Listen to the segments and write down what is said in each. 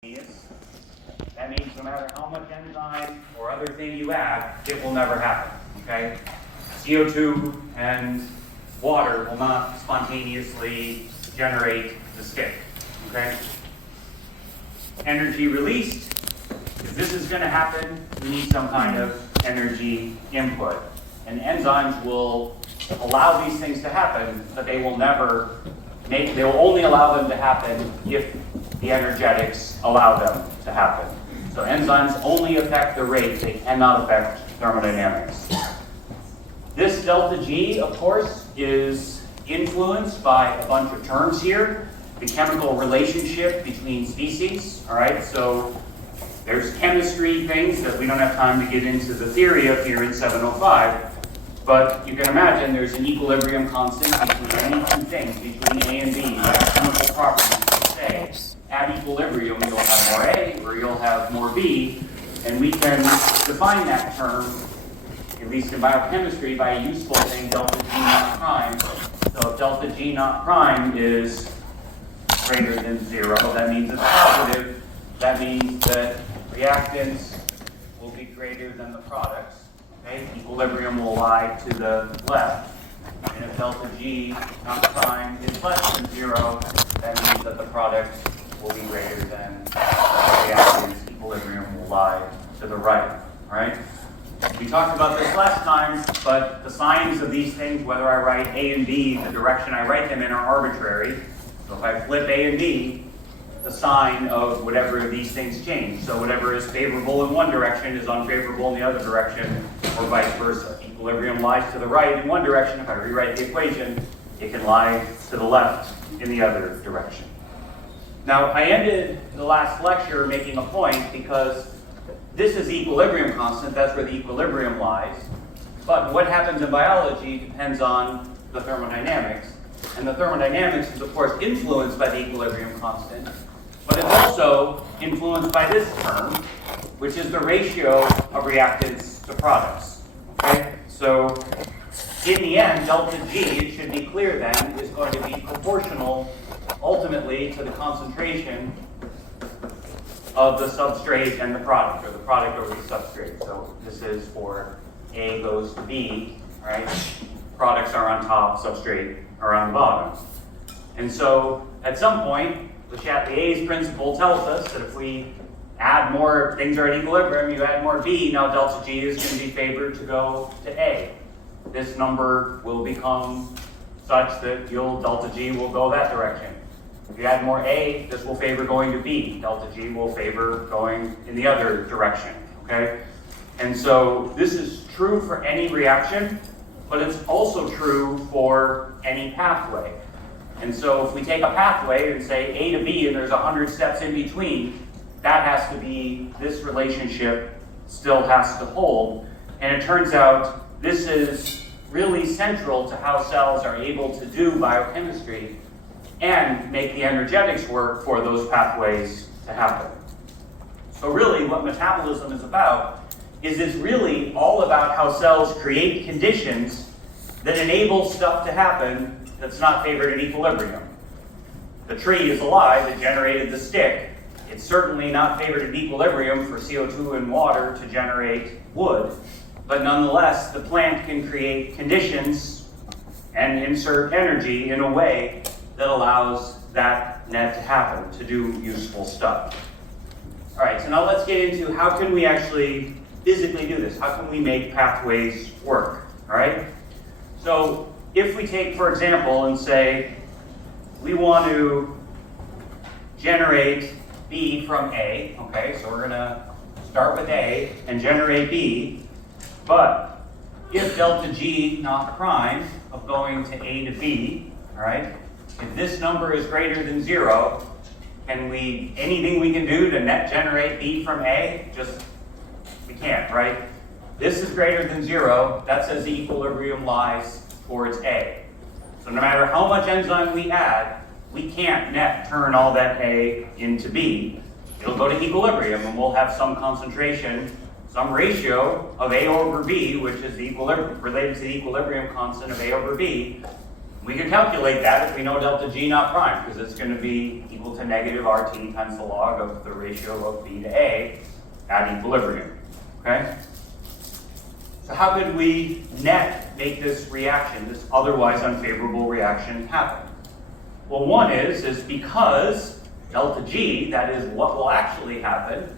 That means no matter how much enzyme or other thing you add, it will never happen, okay? CO2 and water will not spontaneously generate the stick, okay? Energy released, if this is going to happen, we need some kind of energy input. And enzymes will allow these things to happen, but they will only allow them to happen if the energetics allow them to happen. So enzymes only affect the rate, they cannot affect thermodynamics. This delta G, of course, is influenced by a bunch of terms here. The chemical relationship between species, all right? So there's chemistry things that we don't have time to get into the theory of here in 705, but you can imagine there's an equilibrium constant between any two things, between A and B, like chemical properties. Say, at equilibrium, you'll have more A or you'll have more B, and we can define that term, at least in biochemistry, by a useful thing, delta G naught prime. So if delta G naught prime is greater than 0, that means it's positive. That means that reactants will be greater than the products. Okay? Equilibrium will lie to the left. And if delta G naught prime is less than 0, that means that the product will be greater than the reactants. Equilibrium will lie to the right. Right? We talked about this last time, but the signs of these things, whether I write A and B, the direction I write them in are arbitrary. So if I flip A and B, the sign of whatever of these things change. So whatever is favorable in one direction is unfavorable in the other direction, or vice versa. Equilibrium lies to the right in one direction. If I rewrite the equation, it can lie to the left in the other direction. Now, I ended the last lecture making a point because this is the equilibrium constant. That's where the equilibrium lies. But what happens in biology depends on the thermodynamics. And the thermodynamics is, of course, influenced by the equilibrium constant, but it's also influenced by this term, which is the ratio of reactants to products. Okay? So, in the end, delta G, it should be clear then, is going to be proportional ultimately to the concentration of the substrate and the product, or the product over the substrate. So this is for A goes to B, right? Products are on top, substrate are on the bottom. And so at some point, Le Chatelier's principle tells us that if we add more, things are at equilibrium, you add more B, now delta G is going to be favored to go to A. This number will become such that delta G will go that direction. If you add more A, this will favor going to B. Delta G will favor going in the other direction, okay? And so this is true for any reaction, but it's also true for any pathway. And so if we take a pathway and say A to B and there's 100 steps in between, that has to be, this relationship still has to hold. And it turns out this is really central to how cells are able to do biochemistry and make the energetics work for those pathways to happen. So really what metabolism is about is it's really all about how cells create conditions that enable stuff to happen that's not favored at equilibrium. The tree is alive that generated the stick. It's certainly not favored at equilibrium for CO2 and water to generate wood, but nonetheless the plant can create conditions and insert energy in a way that allows that net to happen, to do useful stuff. All right, so now let's get into how can we actually physically do this? How can we make pathways work, all right? So if we take, for example, and say we want to generate B from A, okay, so we're gonna start with A and generate B, but if delta G naught prime of going to A to B, all right, if this number is greater than 0, anything we can do to net generate B from A? We can't, right? This is greater than 0, that says the equilibrium lies towards A. So no matter how much enzyme we add, we can't net turn all that A into B. It'll go to equilibrium and we'll have some concentration, some ratio of A over B, which is related to the equilibrium constant of A over B. We can calculate that if we know delta G naught prime, because it's going to be equal to negative RT times the log of the ratio of B to A at equilibrium, okay? So how could we net make this reaction, this otherwise unfavorable reaction, happen? Well, one is because delta G, that is what will actually happen,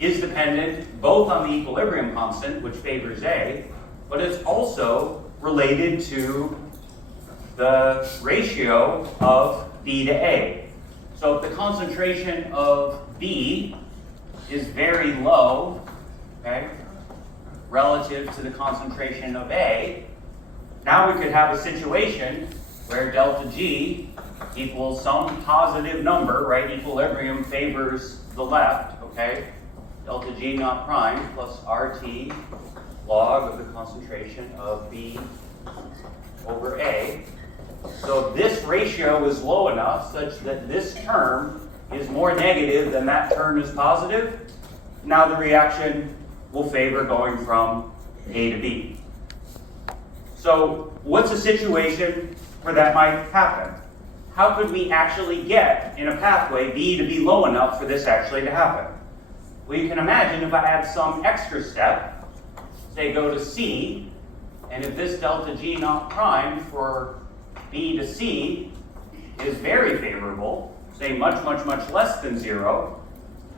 is dependent both on the equilibrium constant, which favors A, but it's also related to the ratio of B to A. So if the concentration of B is very low, okay, relative to the concentration of A, now we could have a situation where delta G equals some positive number, right? Equilibrium favors the left, okay? Delta G naught prime plus RT log of the concentration of B over A. So this ratio is low enough such that this term is more negative than that term is positive. Now the reaction will favor going from A to B. So what's a situation where that might happen? How could we actually get in a pathway B to be low enough for this actually to happen? Well, you can imagine if I add some extra step, say go to C, and if this delta G naught prime for B to C is very favorable, say much, much, much less than 0,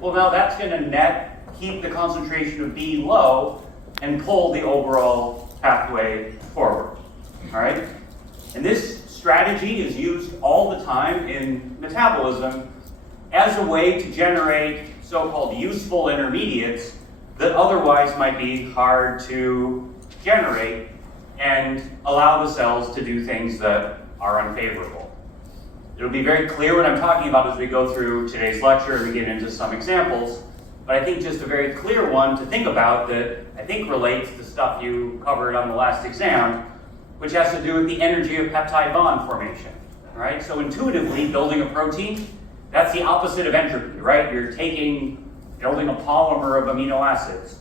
well, now that's going to net keep the concentration of B low and pull the overall pathway forward. All right? And this strategy is used all the time in metabolism as a way to generate so-called useful intermediates that otherwise might be hard to generate and allow the cells to do things that are unfavorable. It'll be very clear what I'm talking about as we go through today's lecture and we get into some examples, but I think just a very clear one to think about that I think relates to stuff you covered on the last exam, which has to do with the energy of peptide bond formation, right? So intuitively, building a protein, that's the opposite of entropy, right? You're building a polymer of amino acids.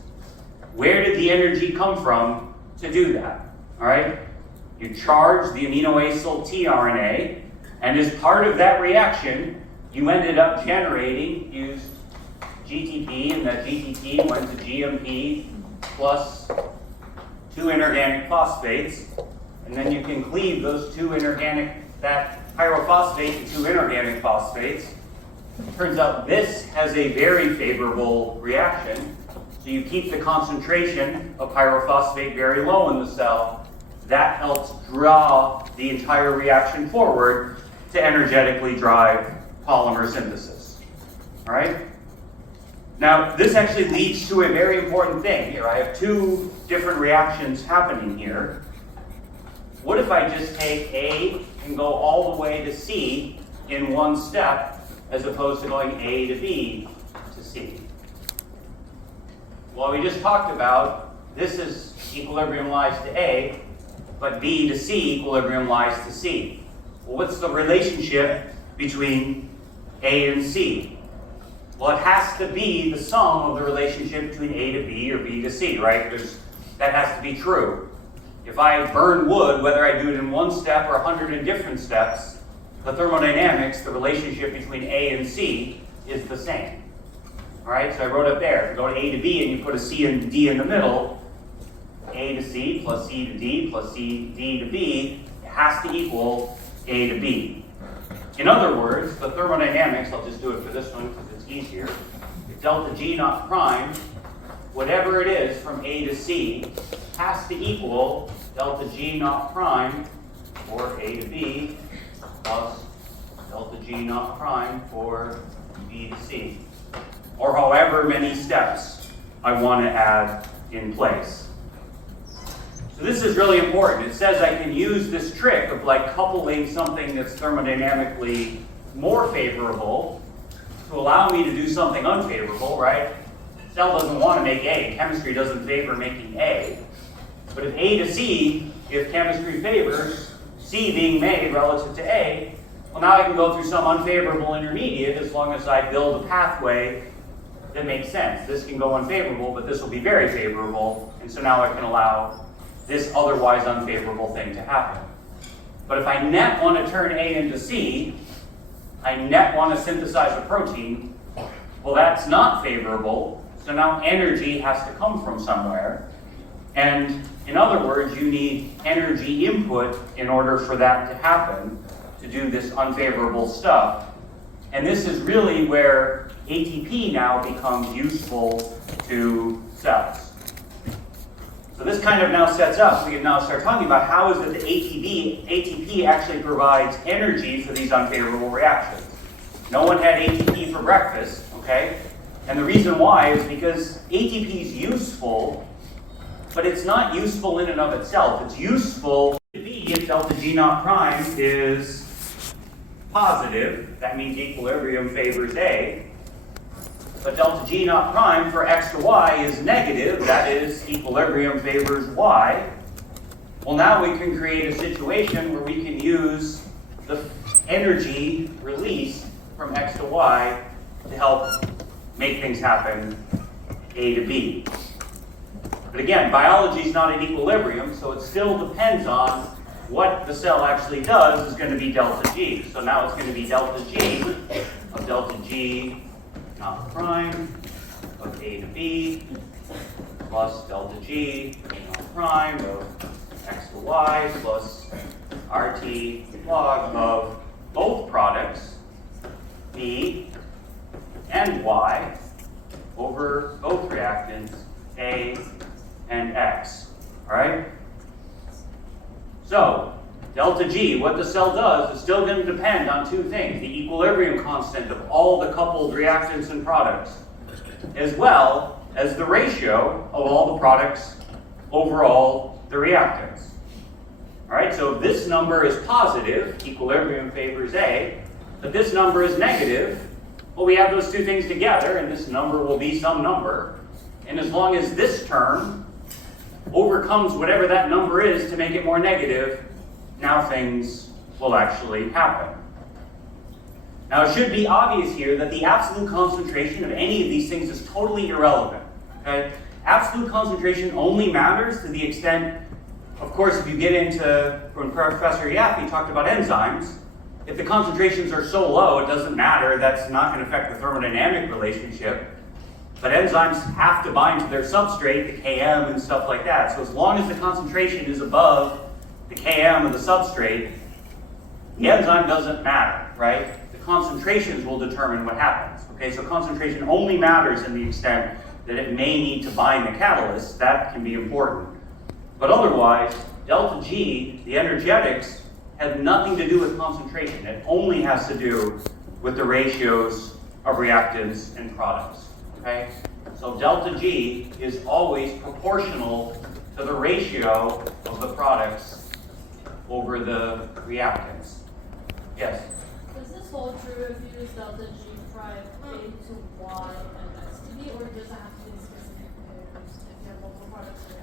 Where did the energy come from to do that, all right? You charge the amino acyl tRNA, and as part of that reaction, you ended up used GTP, and that GTP went to GMP plus 2 inorganic phosphates, and then you can cleave that pyrophosphate to 2 inorganic phosphates. Turns out this has a very favorable reaction, so you keep the concentration of pyrophosphate very low in the cell. That helps draw the entire reaction forward to energetically drive polymer synthesis. All right? Now, this actually leads to a very important thing here. I have 2 different reactions happening here. What if I just take A and go all the way to C in one step, as opposed to going A to B to C? Well, we just talked about this is equilibrium lies to A, but B to C equilibrium lies to C. Well, what's the relationship between A and C? Well, it has to be the sum of the relationship between A to B or B to C, right? That has to be true. If I burn wood, whether I do it in one step or 100 in different steps, the thermodynamics, the relationship between A and C is the same. All right, so I wrote up there, if you go to A to B and you put a C and D in the middle, A to C plus C to D plus D to B, it has to equal A to B. In other words, the thermodynamics, I'll just do it for this one because it's easier. If delta G naught prime, whatever it is from A to C, has to equal delta G naught prime for A to B plus delta G naught prime for B to C, or however many steps I want to add in place. So this is really important. It says I can use this trick of coupling something that's thermodynamically more favorable to allow me to do something unfavorable, right? Cell doesn't want to make A. Chemistry doesn't favor making A. But if A to C, if chemistry favors C being made relative to A, well, now I can go through some unfavorable intermediate as long as I build a pathway that makes sense. This can go unfavorable, but this will be very favorable, and so now I can allow this otherwise unfavorable thing to happen. But if I net want to turn A into C, I net want to synthesize a protein, well, that's not favorable. So now energy has to come from somewhere. And in other words, you need energy input in order for that to happen, to do this unfavorable stuff. And this is really where ATP now becomes useful to cells. So this kind of now sets up, we can now start talking about how is it that ATP actually provides energy for these unfavorable reactions. No one had ATP for breakfast, okay? And the reason why is because ATP is useful, but it's not useful in and of itself. It's useful if delta G naught prime is positive, that means equilibrium favors A. But delta G naught prime for x to y is negative, that is equilibrium favors y. Well, now we can create a situation where we can use the energy released from x to y to help make things happen A to B. But again, biology is not an equilibrium, so it still depends on what the cell actually does is going to be delta G. So now it's going to be delta G of delta G naught prime of A to B plus delta G naught prime of x to y plus RT log of both products, B and Y, over both reactants, A and X. All right? So, delta G, what the cell does is still going to depend on two things: the equilibrium constant of all the coupled reactants and products, as well as the ratio of all the products over all the reactants. All right, so if this number is positive, equilibrium favors A, but this number is negative, well, we have those two things together, and this number will be some number. And as long as this term overcomes whatever that number is to make it more negative, now things will actually happen. Now, it should be obvious here that the absolute concentration of any of these things is totally irrelevant. Okay? Absolute concentration only matters to the extent, of course, if you get into, when Professor Yaffe talked about enzymes, if the concentrations are so low, it doesn't matter, that's not going to affect the thermodynamic relationship. But enzymes have to bind to their substrate, the Km and stuff like that. So as long as the concentration is above the Km of the substrate, the enzyme doesn't matter, right? The concentrations will determine what happens. Okay, so concentration only matters in the extent that it may need to bind the catalyst. That can be important. But otherwise, delta G, the energetics, have nothing to do with concentration. It only has to do with the ratios of reactants and products. Okay? So delta G is always proportional to the ratio of the products over the reactants. Yes? Does this hold true if you use delta G prime A to Y and X to B, or does it have to be in specific pairs if you have multiple products or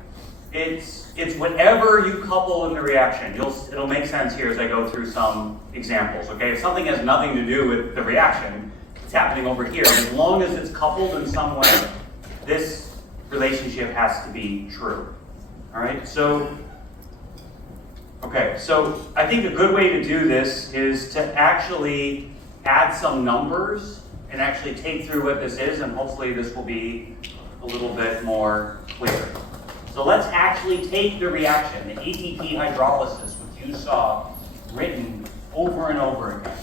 reactants? It's whatever you couple in the reaction. It'll make sense here as I go through some examples. Okay? If something has nothing to do with the reaction, it's happening over here. As long as it's coupled in some way, this relationship has to be true. All right? So I think a good way to do this is to actually add some numbers and actually take through what this is, and hopefully this will be a little bit more clear. So let's actually take the reaction, the ATP hydrolysis, which you saw written over and over again.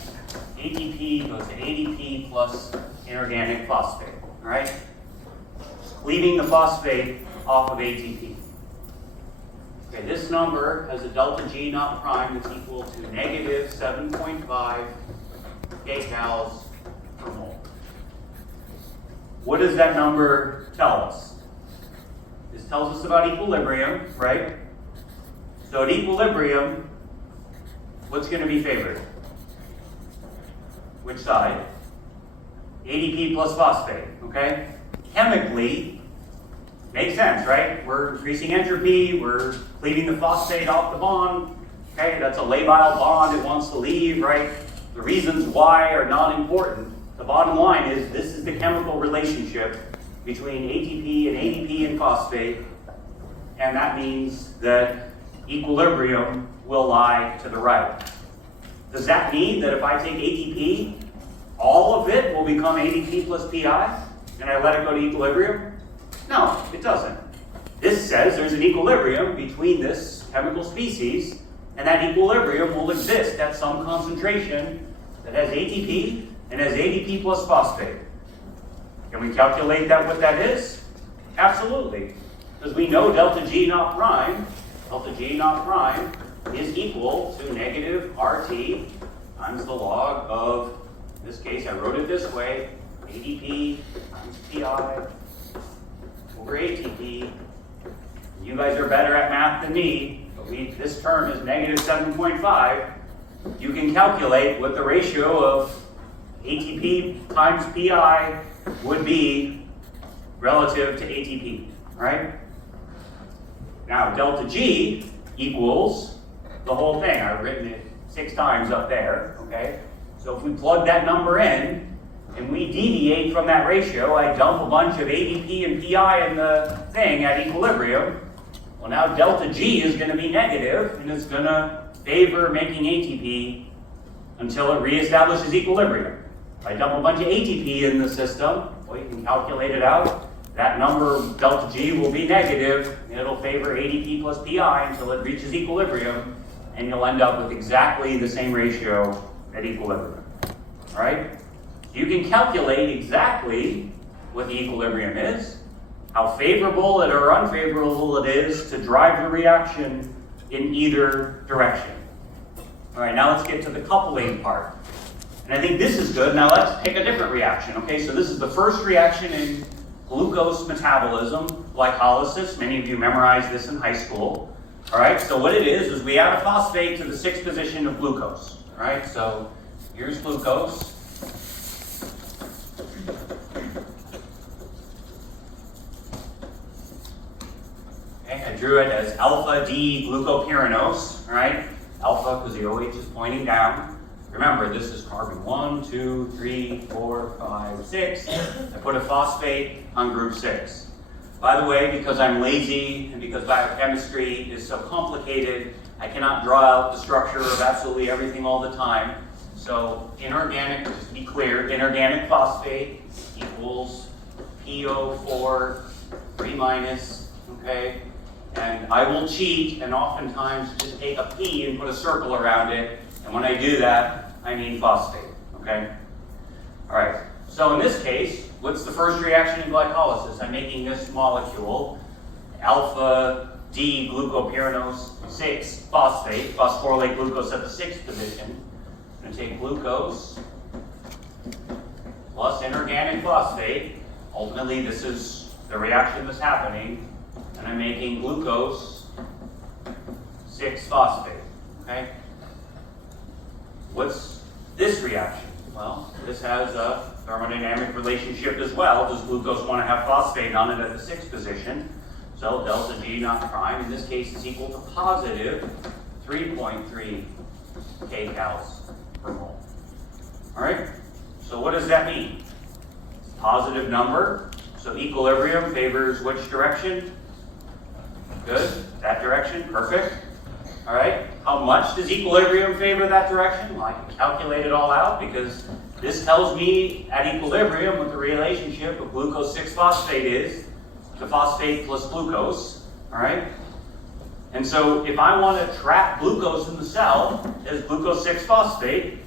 ATP goes to ADP plus inorganic phosphate, all right? Leaving the phosphate off of ATP. Okay, this number has a delta G naught prime that's equal to negative 7.5 kcals per mole. What does that number tell us? This tells us about equilibrium, right? So at equilibrium, what's going to be favored? Which side? ADP plus phosphate, okay? Chemically, makes sense, right? We're increasing entropy, we're cleaving the phosphate off the bond, okay? That's a labile bond, it wants to leave, right? The reasons why are not important. The bottom line is this is the chemical relationship between ATP and ADP and phosphate, and that means that equilibrium will lie to the right. Does that mean that if I take ATP, all of it will become ADP plus PI, and I let it go to equilibrium? No, it doesn't. This says there's an equilibrium between this chemical species, and that equilibrium will exist at some concentration that has ATP and has ADP plus phosphate. Can we calculate that what that is? Absolutely. Because we know delta G naught prime is equal to negative RT times the log of, in this case I wrote it this way, ADP times PI over ATP. You guys are better at math than me, but this term is negative 7.5. You can calculate what the ratio of ATP times PI would be relative to ATP, right? Now, delta G equals the whole thing. I've written it 6 times up there, okay? So if we plug that number in, and we deviate from that ratio, I dump a bunch of ADP and PI in the thing at equilibrium, well now delta G is going to be negative, and it's going to favor making ATP until it reestablishes equilibrium. If I dump a bunch of ATP in the system, well you can calculate it out. That number, delta G, will be negative, and it'll favor ADP plus PI until it reaches equilibrium, and you'll end up with exactly the same ratio at equilibrium. All right? You can calculate exactly what the equilibrium is, how favorable or unfavorable it is to drive the reaction in either direction. All right, now let's get to the coupling part. And I think this is good. Now let's take a different reaction. Okay, so this is the first reaction in glucose metabolism, glycolysis. Many of you memorized this in high school. All right, so what it is we add a phosphate to the 6th position of glucose. All right, so here's glucose. Okay, I drew it as alpha D glucopyranose. All right, alpha because the OH is pointing down. Remember, this is carbon 1, 2, 3, 4, 5, 6. I put a phosphate on group 6. By the way, because I'm lazy and because biochemistry is so complicated, I cannot draw out the structure of absolutely everything all the time. So inorganic, just to be clear, inorganic phosphate equals PO4 3 minus, okay? And I will cheat and oftentimes just take a P and put a circle around it. And when I do that, I mean phosphate, okay? All right, so in this case, what's the first reaction in glycolysis? I'm making this molecule, alpha D glucopyranose 6 phosphate, phosphorylate glucose at the 6th position. I'm going to take glucose plus inorganic phosphate. Ultimately, this is the reaction that's happening. And I'm making glucose 6 phosphate, okay? What's this reaction? Well, this has a thermodynamic relationship as well. Does glucose want to have phosphate on it at the 6th position? So delta G naught prime, in this case, is equal to positive 3.3 kcals per mole. All right, so what does that mean? It's a positive number, so equilibrium favors which direction? Good, that direction, perfect. All right, how much does equilibrium favor that direction? Well, I can calculate it all out because this tells me at equilibrium what the relationship of glucose 6-phosphate is to phosphate plus glucose, all right? And so if I want to trap glucose in the cell as glucose 6-phosphate,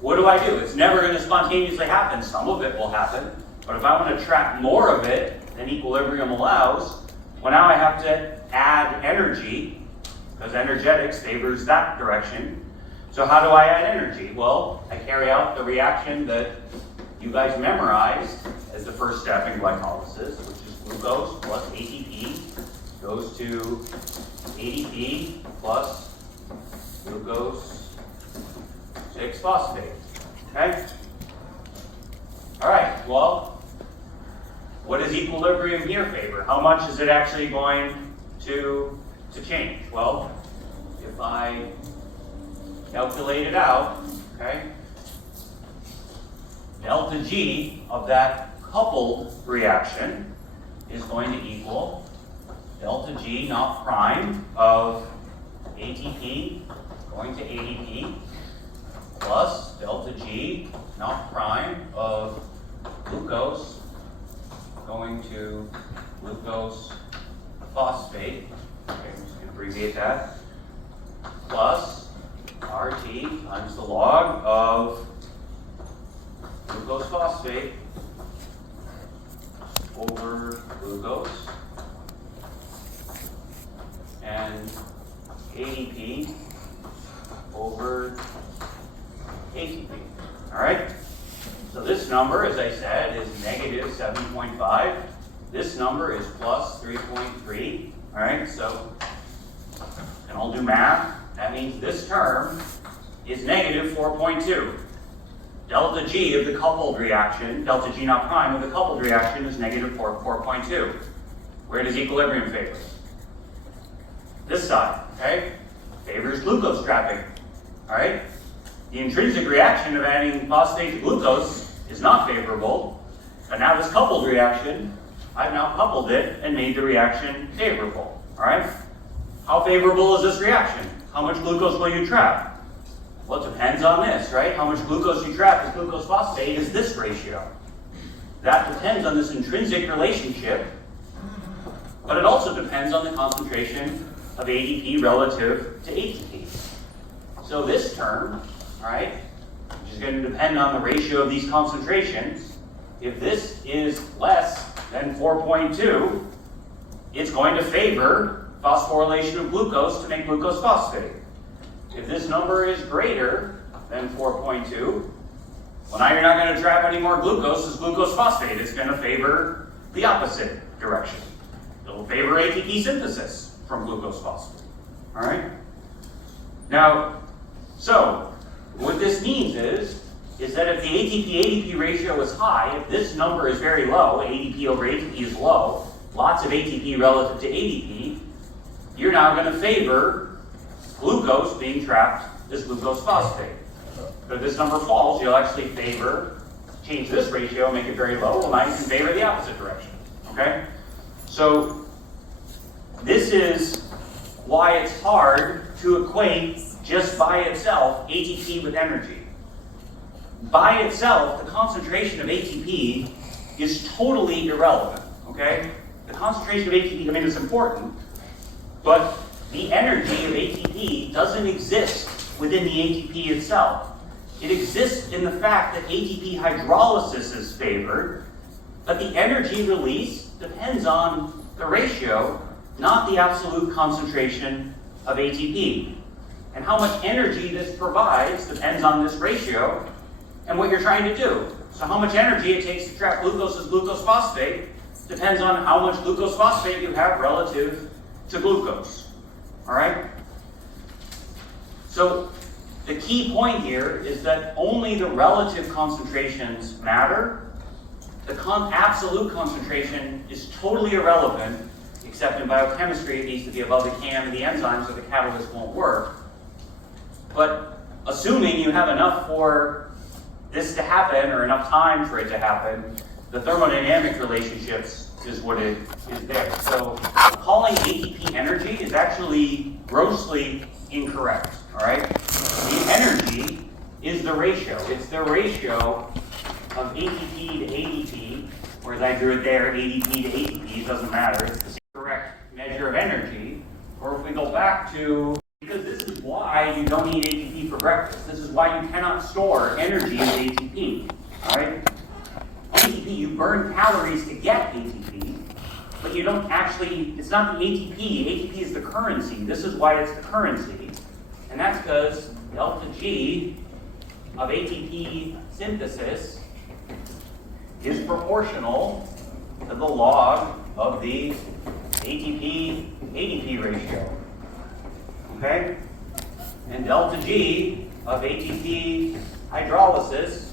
what do I do? It's never going to spontaneously happen. Some of it will happen. But if I want to trap more of it than equilibrium allows, well, now I have to add energy, because energetics favors that direction. So how do I add energy? Well, I carry out the reaction that you guys memorized as the first step in glycolysis, which is glucose plus ATP goes to ADP plus glucose 6-phosphate. Okay? All right, well, what does equilibrium here favor? How much is it actually going to change? Well, if I calculate it out, okay, delta G of that coupled reaction is going to equal delta G naught prime of ATP going to ADP plus delta G naught prime of glucose going to glucose phosphate, okay, I'm just going to abbreviate that, plus RT times the log of glucose phosphate over glucose and ADP over ATP. All right? So this number, as I said, is negative 7.5. This number is plus 3.3. All right? So, and I'll do math. That means this term is negative 4.2. Delta G of the coupled reaction, delta G naught prime of the coupled reaction is negative 4.2. Where does equilibrium favor? This side, okay? Favors glucose trapping, all right? The intrinsic reaction of adding phosphate to glucose is not favorable, but now this coupled reaction, I've now coupled it and made the reaction favorable, all right? How favorable is this reaction? How much glucose will you trap? Well, it depends on this, right? How much glucose you trap with glucose phosphate is this ratio. That depends on this intrinsic relationship, but it also depends on the concentration of ADP relative to ATP. So this term, all right, which is going to depend on the ratio of these concentrations, if this is less than 4.2, it's going to favor phosphorylation of glucose to make glucose phosphate. If this number is greater than 4.2, well, now you're not going to trap any more glucose as glucose phosphate. It's going to favor the opposite direction. It'll favor ATP synthesis from glucose phosphate. All right? Now, so what this means is that if the ATP-ADP ratio is high, if this number is very low, ADP over ATP is low, lots of ATP relative to ADP, you're now going to favor glucose being trapped as glucose phosphate. But if this number falls, you'll actually change this ratio, make it very low, well now you can favor the opposite direction, okay? So this is why it's hard to equate just by itself ATP with energy. By itself, the concentration of ATP is totally irrelevant, okay? The concentration of ATP, I mean, it's important, but the energy of ATP doesn't exist within the ATP itself. It exists in the fact that ATP hydrolysis is favored, but the energy release depends on the ratio, not the absolute concentration of ATP. And how much energy this provides depends on this ratio and what you're trying to do. So how much energy it takes to trap glucose as glucose phosphate depends on how much glucose phosphate you have relative to glucose. All right? So the key point here is that only the relative concentrations matter. The absolute concentration is totally irrelevant, except in biochemistry it needs to be above the KM of the enzyme so the catalyst won't work. But assuming you have enough for this to happen, or enough time for it to happen, the thermodynamic relationships is what it is there. So calling ATP energy is actually grossly incorrect, all right? The energy is the ratio. It's the ratio of ATP to ADP, whereas I drew it there, ADP to ATP, it doesn't matter. It's the correct measure of energy. Or if we go back to, because this is why you don't eat ATP for breakfast. This is why you cannot store energy in ATP, all right? ATP, you burn calories to get ATP, but you don't actually, it's not the ATP. ATP is the currency. This is why it's the currency. And that's because delta G of ATP synthesis is proportional to the log of the ATP-ADP ratio. Okay? And delta G of ATP hydrolysis,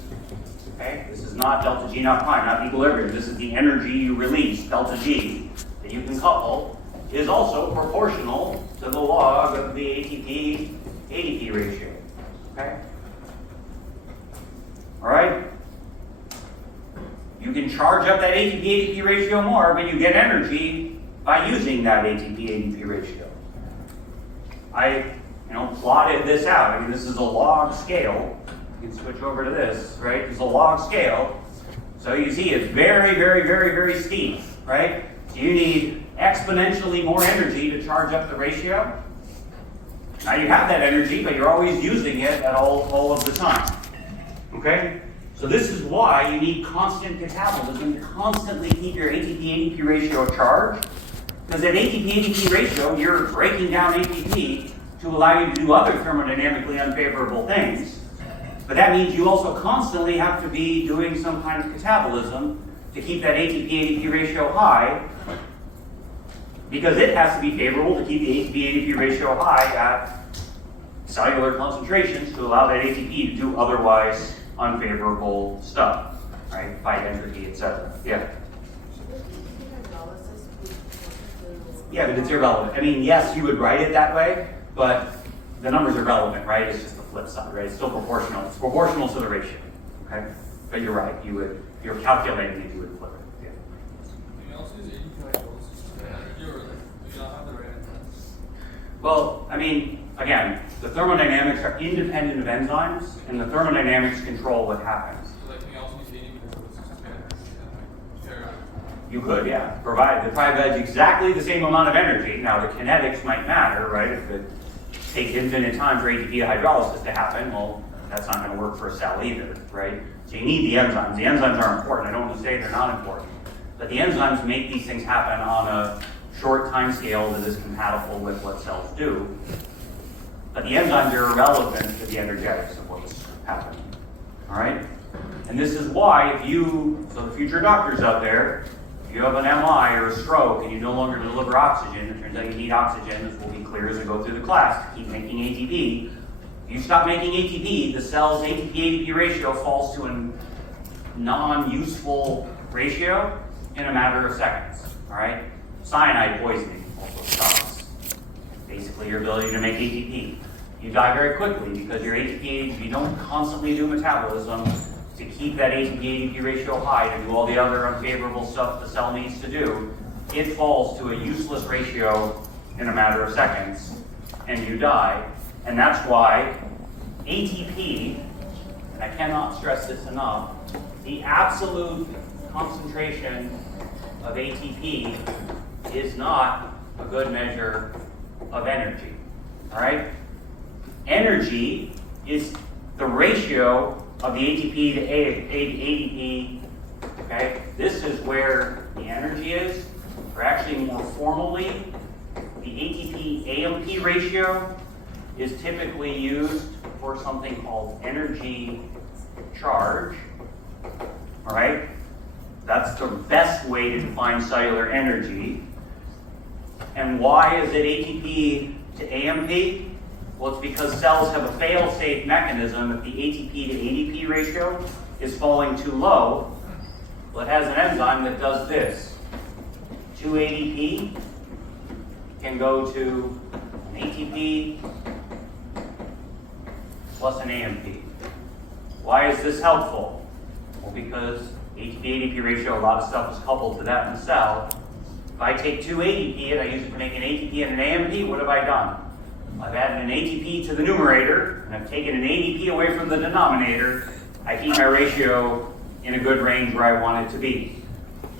okay, this is not delta G naught prime, not equilibrium. This is the energy you release, delta G, that you can couple, is also proportional to the log of the ATP-ADP ratio. Okay? All right? You can charge up that ATP-ADP ratio more, but you get energy by using that ATP-ADP ratio. I, plotted this out. I mean, this is a log scale. You can switch over to this, right? It's a log scale. So you see it's very, very, very, very steep, right? You need exponentially more energy to charge up the ratio. Now you have that energy, but you're always using it at all of the time. Okay? So this is why you need constant catabolism to constantly keep your ATP-ADP ratio charged. Because at ATP-ADP ratio, you're breaking down ATP to allow you to do other thermodynamically unfavorable things. But that means you also constantly have to be doing some kind of catabolism to keep that ATP-ADP ratio high, because it has to be favorable to keep the ATP-ADP ratio high at cellular concentrations to allow that ATP to do otherwise unfavorable stuff, right? Fight entropy, etc. Yeah. Yeah, but it's irrelevant. I mean, yes, you would write it that way, but the numbers are relevant, right? It's just the flip side, right? It's still proportional. It's proportional to the ratio, okay? But you're right. You're calculating it, you would flip it. Yeah. Can you also use ATP hydrolysis to energy, or do you not have the right enzymes? Well, I mean, again, the thermodynamics are independent of enzymes, and the thermodynamics control what happens. So, can you also use ATP hydrolysis to energy? You could, yeah. Provides exactly the same amount of energy. Now, the kinetics might matter, right? If it takes infinite time for ATP hydrolysis to happen, well, that's not going to work for a cell either, right? So you need the enzymes. The enzymes are important. I don't want to say they're not important. But the enzymes make these things happen on a short time scale that is compatible with what cells do. But the enzymes are irrelevant to the energetics of what's happening, all right? And this is why so the future doctors out there, if you have an MI or a stroke and you no longer deliver oxygen, it turns out you need oxygen, this will be clear as we go through the class, to keep making ATP. If you stop making ATP, the cell's ATP-ADP ratio falls to a non-useful ratio in a matter of seconds, all right? Cyanide poisoning also stops basically your ability to make ATP. You die very quickly because your ATP, if you don't constantly do metabolism to keep that ATP-ADP ratio high to do all the other unfavorable stuff the cell needs to do, it falls to a useless ratio in a matter of seconds, and you die. And that's why ATP, and I cannot stress this enough, the absolute concentration of ATP is not a good measure of energy, all right? Energy is the ratio of the ATP to ADP, okay? This is where the energy is, or actually more formally, the ATP-AMP ratio is typically used for something called energy charge, all right? That's the best way to define cellular energy. And why is it ATP to AMP? Well, it's because cells have a fail-safe mechanism if the ATP to ADP ratio is falling too low. Well, it has an enzyme that does this. 2 ADP can go to an ATP plus an AMP. Why is this helpful? Well, because ATP-ADP ratio, a lot of stuff is coupled to that in the cell. If I take 2 ADP and I use it to make an ATP and an AMP, what have I done? I've added an ATP to the numerator, and I've taken an ADP away from the denominator. I keep my ratio in a good range where I want it to be.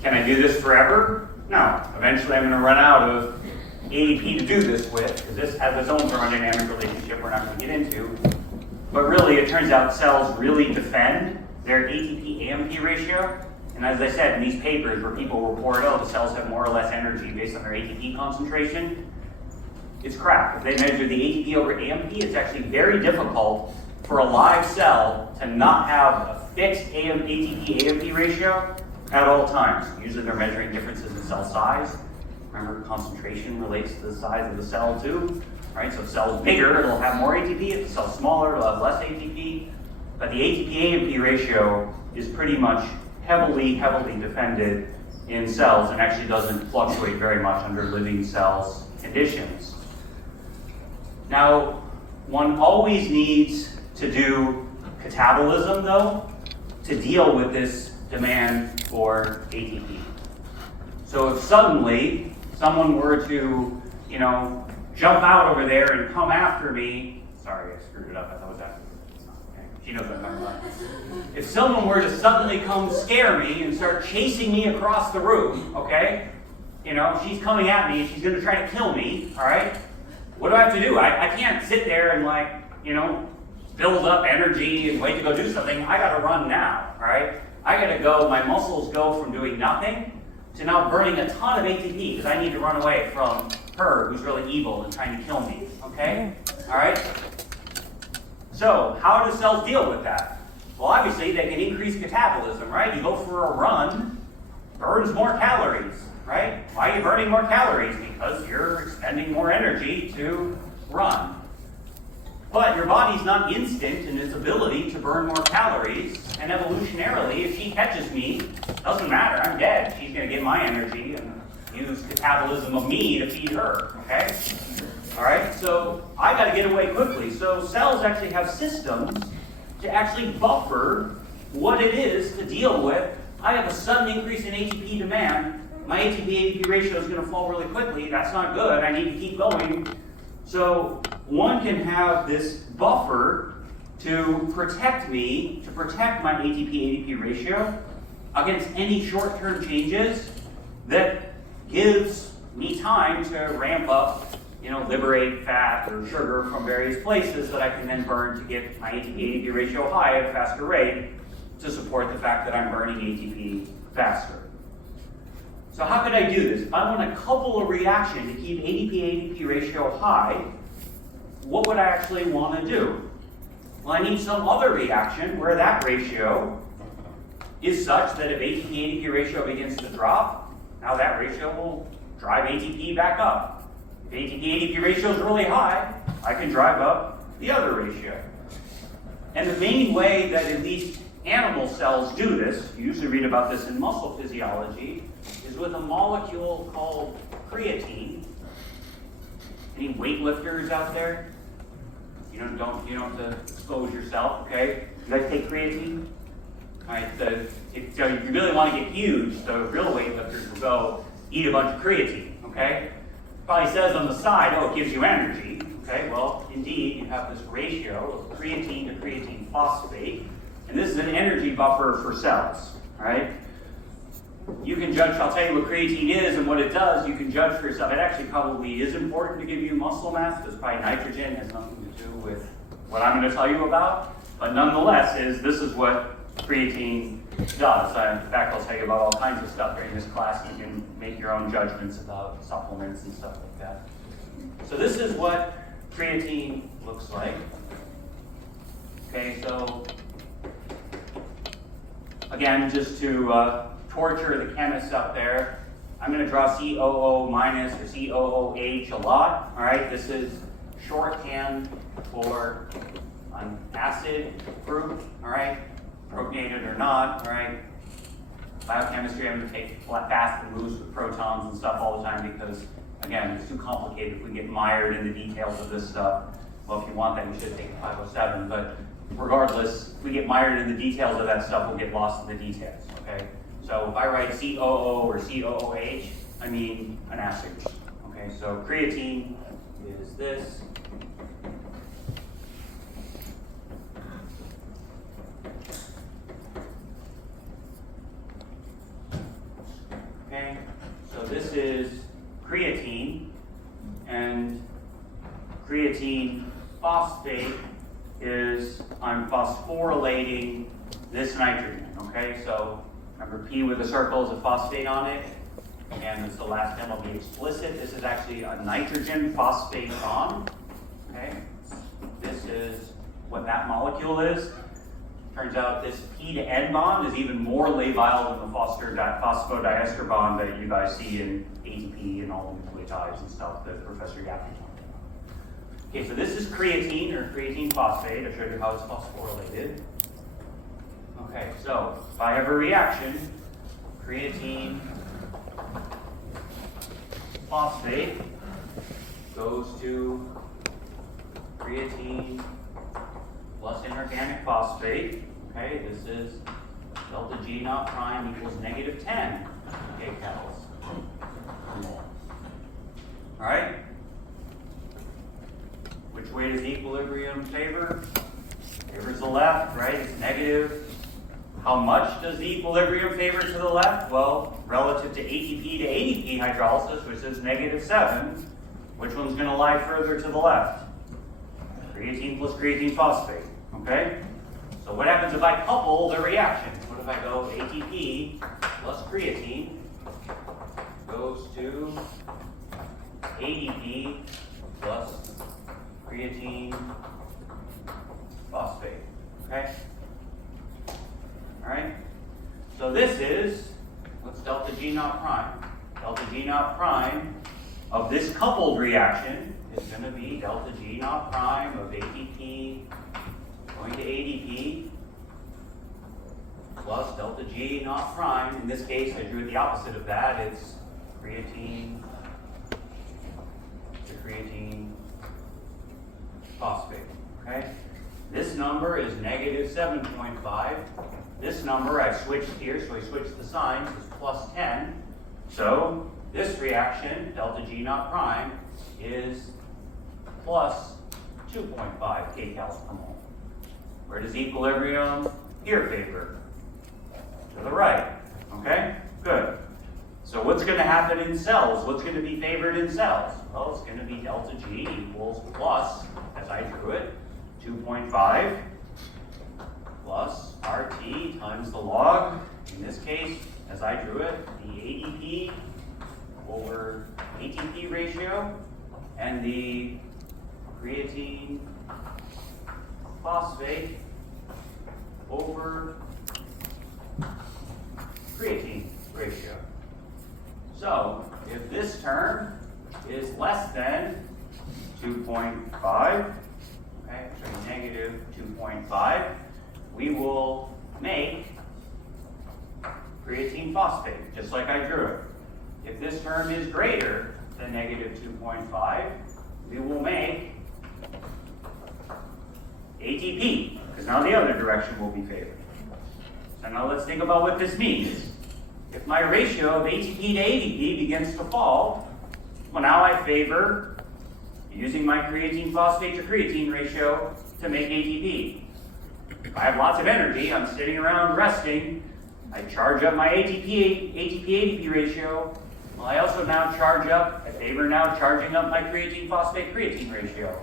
Can I do this forever? No. Eventually I'm going to run out of ADP to do this with, because this has its own thermodynamic relationship we're not going to get into. But really, it turns out cells really defend their ATP-AMP ratio. And as I said, in these papers where people report, oh, the cells have more or less energy based on their ATP concentration, it's crap. If they measure the ATP over AMP, it's actually very difficult for a live cell to not have a fixed ATP-AMP ratio at all times. Usually they're measuring differences in cell size. Remember, concentration relates to the size of the cell too. Right? So if the cell's bigger, it'll have more ATP. If the cell's smaller, it'll have less ATP. But the ATP-AMP ratio is pretty much heavily defended in cells and actually doesn't fluctuate very much under living cells conditions. Now, one always needs to do catabolism, though, to deal with this demand for ATP. So if suddenly someone were to, jump out over there and come after me. Sorry, I screwed it up. I thought it was after. It's not. Okay. She knows what I'm talking about. If someone were to suddenly come scare me and start chasing me across the room, okay? You know, she's coming at me and she's going to try to kill me, all right? What do I have to do? I can't sit there and, like, you know, build up energy and wait to go do something. I got to run now, all right? I got to go. My muscles go from doing nothing to now burning a ton of ATP because I need to run away from her who's really evil and trying to kill me, okay? All right? So, how do cells deal with that? Well, obviously, they can increase catabolism, right? You go for a run, burns more calories, right? Why are you burning more calories? Because you're expending more energy to run. But your body's not instant in its ability to burn more calories, and evolutionarily, if she catches me, doesn't matter, I'm dead. She's going to get my energy and use catabolism of me to feed her, okay? All right, so I got to get away quickly. So cells actually have systems to actually buffer what it is to deal with. I have a sudden increase in ATP demand. My ATP-ADP ratio is going to fall really quickly. That's not good. I need to keep going. So one can have this buffer to protect me, to protect my ATP-ADP ratio against any short-term changes that gives me time to ramp up, you know, liberate fat or sugar from various places that I can then burn to get my ATP-ADP ratio high at a faster rate to support the fact that I'm burning ATP faster. So how could I do this? If I want to couple a reaction to keep ATP-ADP ratio high, what would I actually want to do? Well, I need some other reaction where that ratio is such that if ATP-ADP ratio begins to drop, now that ratio will drive ATP back up. If ATP-ADP ratio is really high, I can drive up the other ratio. And the main way that at least animal cells do this, you usually read about this in muscle physiology, is with a molecule called creatine. Any weightlifters out there? You don't have to expose yourself, okay? You guys take creatine? All right, so if you really want to get huge, the real weightlifters will go eat a bunch of creatine, okay? Probably says on the side, oh, it gives you energy. Okay, well, indeed, you have this ratio of creatine to creatine phosphate, and this is an energy buffer for cells, all right? You can judge, I'll tell you what creatine is and what it does, you can judge for yourself. It actually probably is important to give you muscle mass, because probably nitrogen has nothing to do with what I'm going to tell you about, but nonetheless, this is what creatine does. In fact, I'll tell you about all kinds of stuff during this class. You can make your own judgments about supplements and stuff like that. So this is what creatine looks like. Okay, so again, just to torture the chemists out there, I'm going to draw COO minus or COOH a lot. All right, this is shorthand for an acid group. All right. Protonated or not, right? Biochemistry, I'm going to take fast and loose with protons and stuff all the time because, again, it's too complicated if we get mired in the details of this stuff. Well, if you want that, we should take a 507, but regardless, if we get mired in the details of that stuff, we'll get lost in the details, okay? So if I write COO or COOH, I mean an acid. Okay, so creatine is this. Okay, so this is creatine, and creatine phosphate is, I'm phosphorylating this nitrogen, okay? So remember P with a circle is a phosphate on it, and this, the last time will be explicit. This is actually a nitrogen phosphate bond, okay? This is what that molecule is. Turns out this P to N bond is even more labile than the phosphodiester bond that you guys see in ATP and all the nucleotides and stuff that Professor Yappi talked about. Okay, so this is creatine or creatine phosphate. I showed you how it's phosphorylated. Okay, so if I have a reaction, creatine phosphate goes to creatine plus inorganic phosphate. Okay, this is delta G naught prime equals negative 10 kcals. All right? equilibrium favors the left, right? It's negative. How much does the equilibrium favor to the left? Well, relative to ATP to ADP hydrolysis, which is -7, which one's going to lie further to the left? Creatine plus creatine phosphate, okay? So what happens if I couple the reactions? What if I go ATP plus creatine goes to ADP plus creatine phosphate, okay? All right, so this is, what's delta G naught prime? Delta G naught prime of this coupled reaction is going to be delta G naught prime of ATP going to ADP plus delta G naught prime. In this case, I drew the opposite of that. It's creatine to creatine phosphate, okay? This number is -7.5. This number I switched here, so I switched the signs, is +10. So this reaction, delta G naught prime, is plus 2.5 kcals per mole. Where does equilibrium here favor? To the right. Okay? Good. So what's going to happen in cells? What's going to be favored in cells? Well, it's going to be delta G equals plus, as I drew it, 2.5 plus RT times the log, in this case, as I drew it, the ADP over ATP ratio, and the creatine phosphate over creatine ratio. So, if this term is less than 2.5, okay, so -2.5, we will make creatine phosphate, just like I drew it. If this term is greater than -2.5, we will make ATP, because now the other direction will be favored. So now let's think about what this means. If my ratio of ATP to ADP begins to fall, well, now I favor using my creatine phosphate to creatine ratio to make ATP. If I have lots of energy, I'm sitting around resting, I charge up my ATP-ADP ratio. Well, I also now I favor now charging up my creatine phosphate creatine ratio.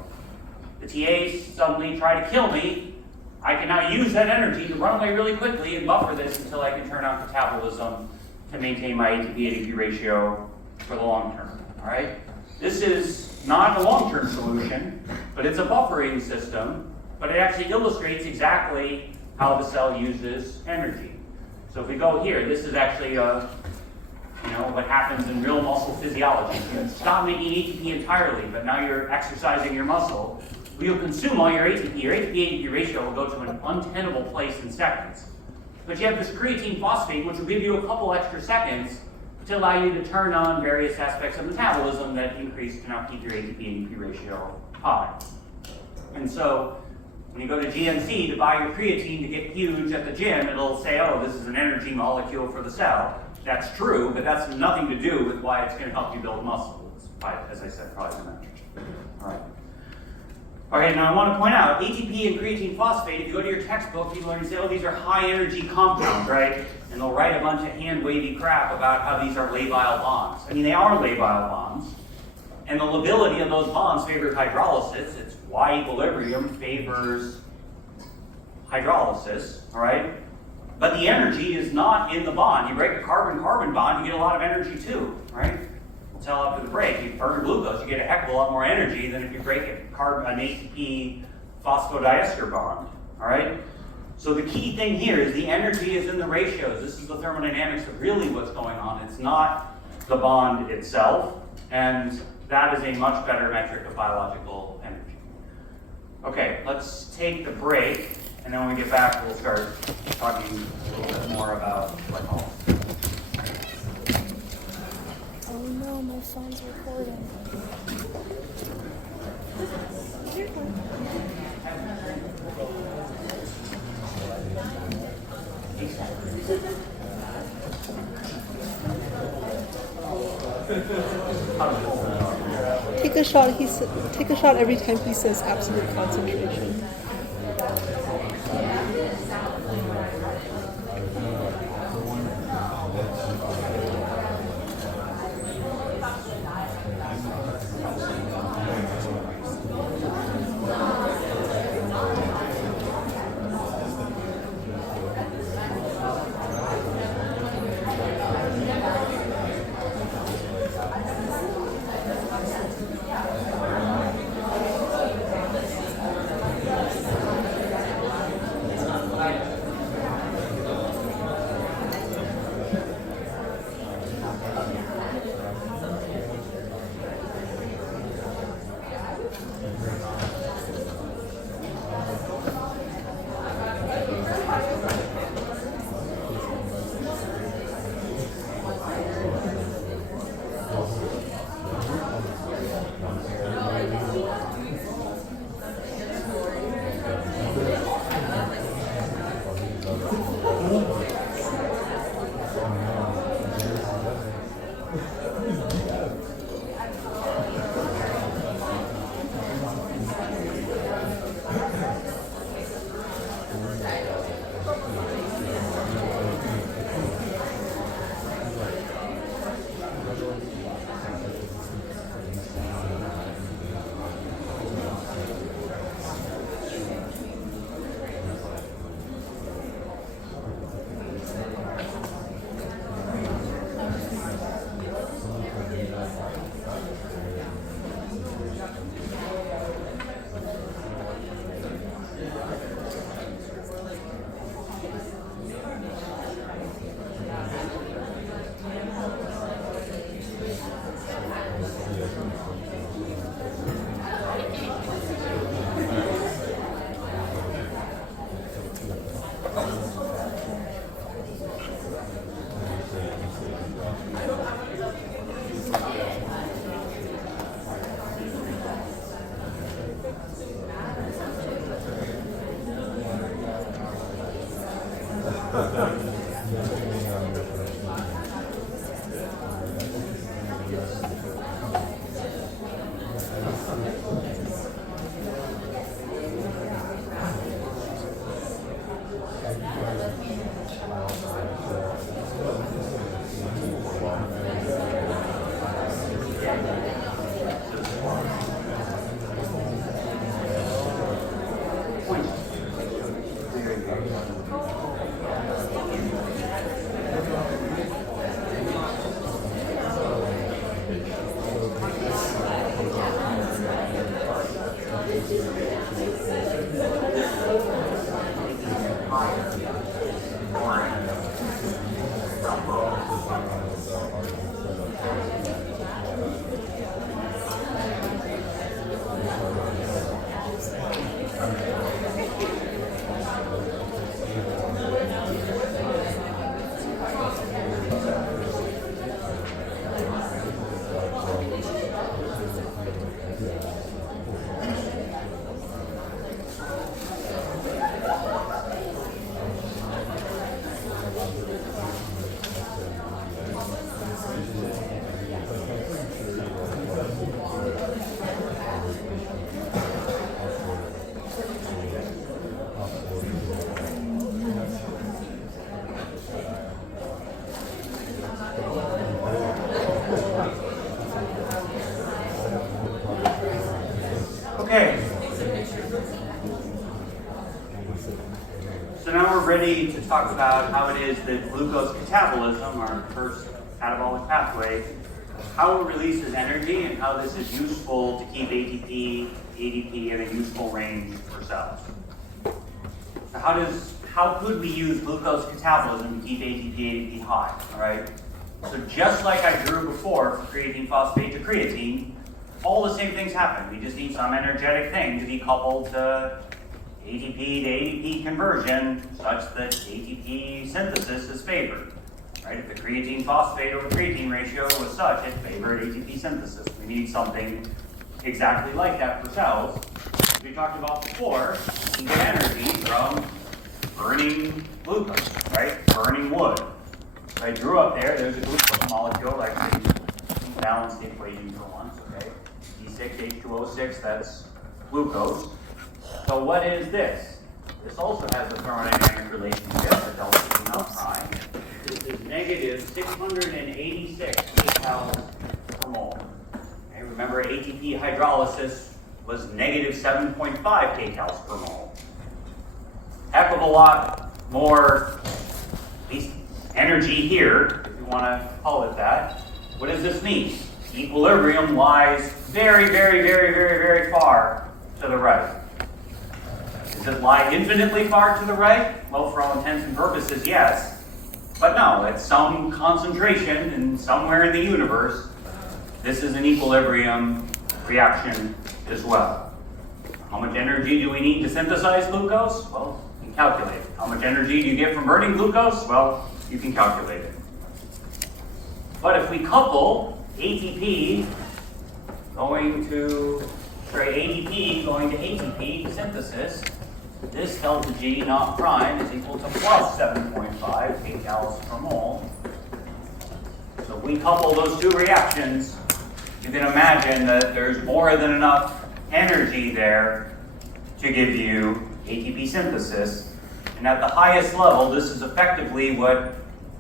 The TAs suddenly try to kill me. I can now use that energy to run away really quickly and buffer this until I can turn on catabolism to maintain my ATP-ADP ratio for the long term, all right? This is not a long-term solution, but it's a buffering system, but it actually illustrates exactly how the cell uses energy. So if we go here, this is actually what happens in real muscle physiology. You can stop making ATP entirely, but now you're exercising your muscle. You'll consume all your ATP. Your ATP-ADP ratio will go to an untenable place in seconds. But you have this creatine phosphate, which will give you a couple extra seconds to allow you to turn on various aspects of metabolism that increase to now keep your ATP-ADP ratio high. And so when you go to GNC to buy your creatine to get huge at the gym, it'll say, oh, this is an energy molecule for the cell. That's true, but that's nothing to do with why it's going to help you build muscle. It's, as I said, probably the metric. All right. Okay, now I want to point out, ATP and creatine phosphate, if you go to your textbook, people are going to say, oh, these are high energy compounds, right? And they'll write a bunch of hand-wavy crap about how these are labile bonds. I mean, they are labile bonds. And the lability of those bonds favors hydrolysis. It's why equilibrium favors hydrolysis, all right? But the energy is not in the bond. You break a carbon-carbon bond, you get a lot of energy too, right? We'll tell after the break. You burn glucose, you get a heck of a lot more energy than if you break an ATP phosphodiester bond, all right? So the key thing here is the energy is in the ratios. This is the thermodynamics of really what's going on. It's not the bond itself, and that is a much better metric of biological energy. Okay, let's take the break, and then when we get back, we'll start talking a little bit more about glycolysis. Oh no, my phone's recording. How does this Take a shot. Take a shot every time he says absolute concentration. Okay. So now we're ready to talk about how it is that glucose catabolism, our first catabolic pathway, how it releases energy and how this is useful to keep ATP, ADP in a useful range for cells. So how could we use glucose catabolism to keep ATP, ADP high, all right? So just like I drew before for creatine phosphate to creatine, all the same things happen. We just need some energetic thing to be coupled to ATP to ADP conversion such that ATP synthesis is favored. Right? If the creatine phosphate over creatine ratio was such, it favored ATP synthesis. We need something exactly like that for cells. As we talked about before, you can get energy from burning glucose, right? Burning wood. So I drew up there's a glucose molecule. I can balance the equation for once, okay? C6H2O6, that's glucose. So what is this? This also has a thermodynamic relationship, the delta G naught prime. This is negative 686 kcals per mole. Okay, remember ATP hydrolysis was negative 7.5 kcals per mole. Heck of a lot more, at least energy here, if you want to call it that. What does this mean? Equilibrium lies very, very, very, very, very far to the right. Does it lie infinitely far to the right? Well, for all intents and purposes, yes. But no, at some concentration and somewhere in the universe, this is an equilibrium reaction as well. How much energy do we need to synthesize glucose? Well, you can calculate it. How much energy do you get from burning glucose? Well, you can calculate it. But if we couple ATP going to ATP synthesis, this delta G naught prime is equal to plus 7.5 kcals per mole. So if we couple those two reactions, you can imagine that there's more than enough energy there to give you ATP synthesis. And at the highest level, this is effectively what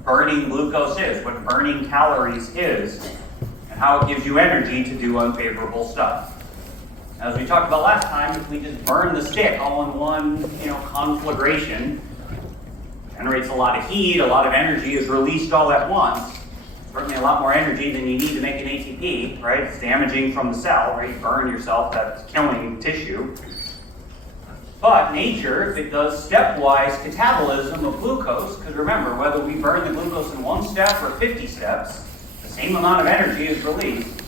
burning glucose is, what burning calories is, and how it gives you energy to do unfavorable stuff. As we talked about last time, if we just burn the stick all in one, conflagration, it generates a lot of heat, a lot of energy is released all at once. Certainly a lot more energy than you need to make an ATP, right? It's damaging from the cell, right? You burn yourself, that's killing tissue. But nature, if it does stepwise catabolism of glucose, because remember, whether we burn the glucose in 1 step or 50 steps, the same amount of energy is released.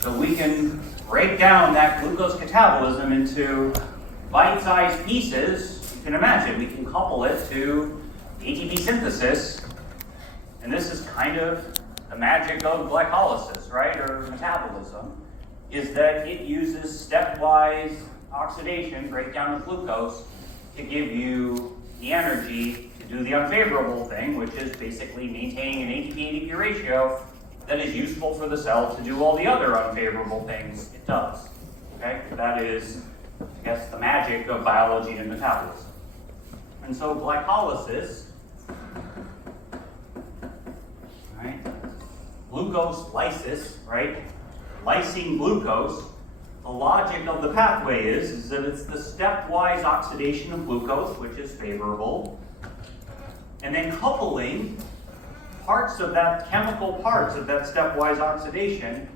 So we can break down that glucose catabolism into bite-sized pieces. You can imagine, we can couple it to ATP synthesis. And this is kind of the magic of glycolysis, right, or metabolism, is that it uses stepwise oxidation, breakdown of glucose, to give you the energy to do the unfavorable thing, which is basically maintaining an ATP-ADP ratio that is useful for the cell to do all the other unfavorable things it does. Okay? That is, I guess, the magic of biology and metabolism. And so glycolysis, right? Glucose lysis, right? Lysing glucose. The logic of the pathway is that it's the stepwise oxidation of glucose, which is favorable, and then coupling parts of that, chemical parts of that stepwise oxidation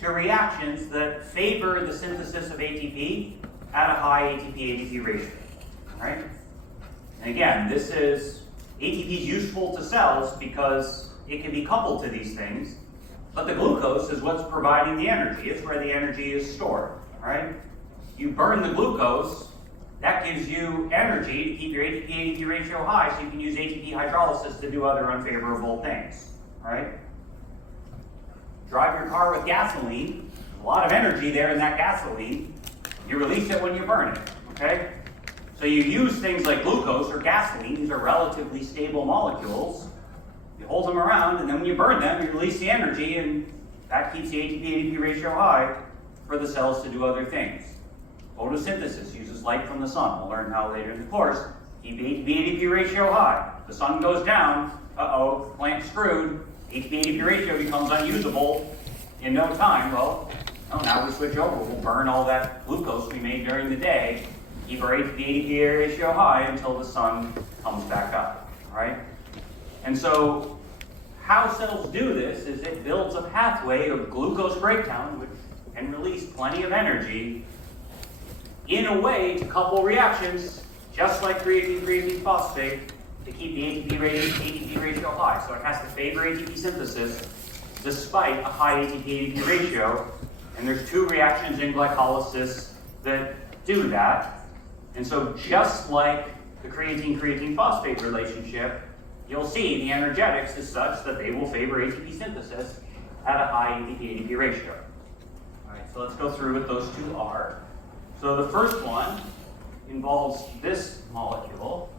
to reactions that favor the synthesis of ATP at a high ATP-ADP ratio, right? And again, this is, ATP is useful to cells because it can be coupled to these things, but the glucose is what's providing the energy. It's where the energy is stored, right? You burn the glucose, that gives you energy to keep your ATP-ADP ratio high so you can use ATP hydrolysis to do other unfavorable things, right? Drive your car with gasoline, a lot of energy there in that gasoline. You release it when you burn it, okay? So you use things like glucose or gasoline, these are relatively stable molecules. You hold them around, and then when you burn them, you release the energy, and that keeps the ATP-ADP ratio high for the cells to do other things. Photosynthesis uses light from the sun. We'll learn how later in the course. Keep the ATP-ADP ratio high. The sun goes down, plant's screwed. ATP-ADP ratio becomes unusable in no time. Well, now we switch over. We'll burn all that glucose we made during the day, keep our ATP-ADP ratio high until the sun comes back up, right? And so how cells do this is it builds a pathway of glucose breakdown, which can release plenty of energy in a way to couple reactions, just like creatine phosphate, to keep the ATP ratio high. So it has to favor ATP synthesis despite a high ATP-ADP ratio. And there's two reactions in glycolysis that do that. And so just like the creatine phosphate relationship, you'll see the energetics is such that they will favor ATP synthesis at a high ATP-ADP ratio. All right, so let's go through what those two are. So the first one involves this molecule.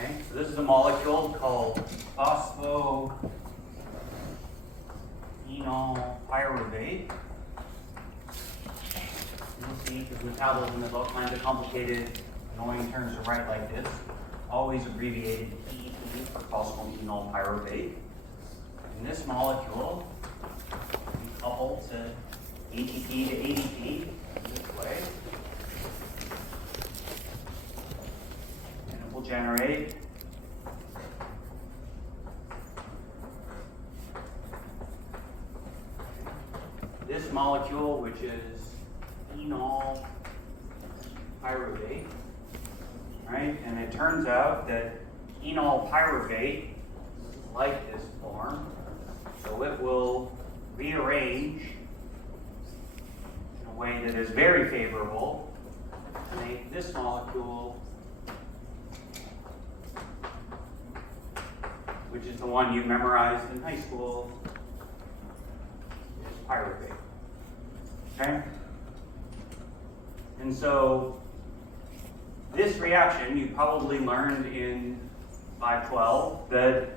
Okay, so this is a molecule called phosphoenolpyruvate. You'll see, because metabolism is all kinds of complicated, annoying terms to write like this. Always abbreviated PEP for phosphoenolpyruvate. And this molecule is coupled to ATP to ADP in this way. And it will generate this molecule, which is enol pyruvate, right? And it turns out that enol pyruvate is like this form, so it will rearrange in a way that is very favorable to make this molecule, which is the one you memorized in high school, is pyruvate. Okay? And so this reaction, you probably learned in 512 that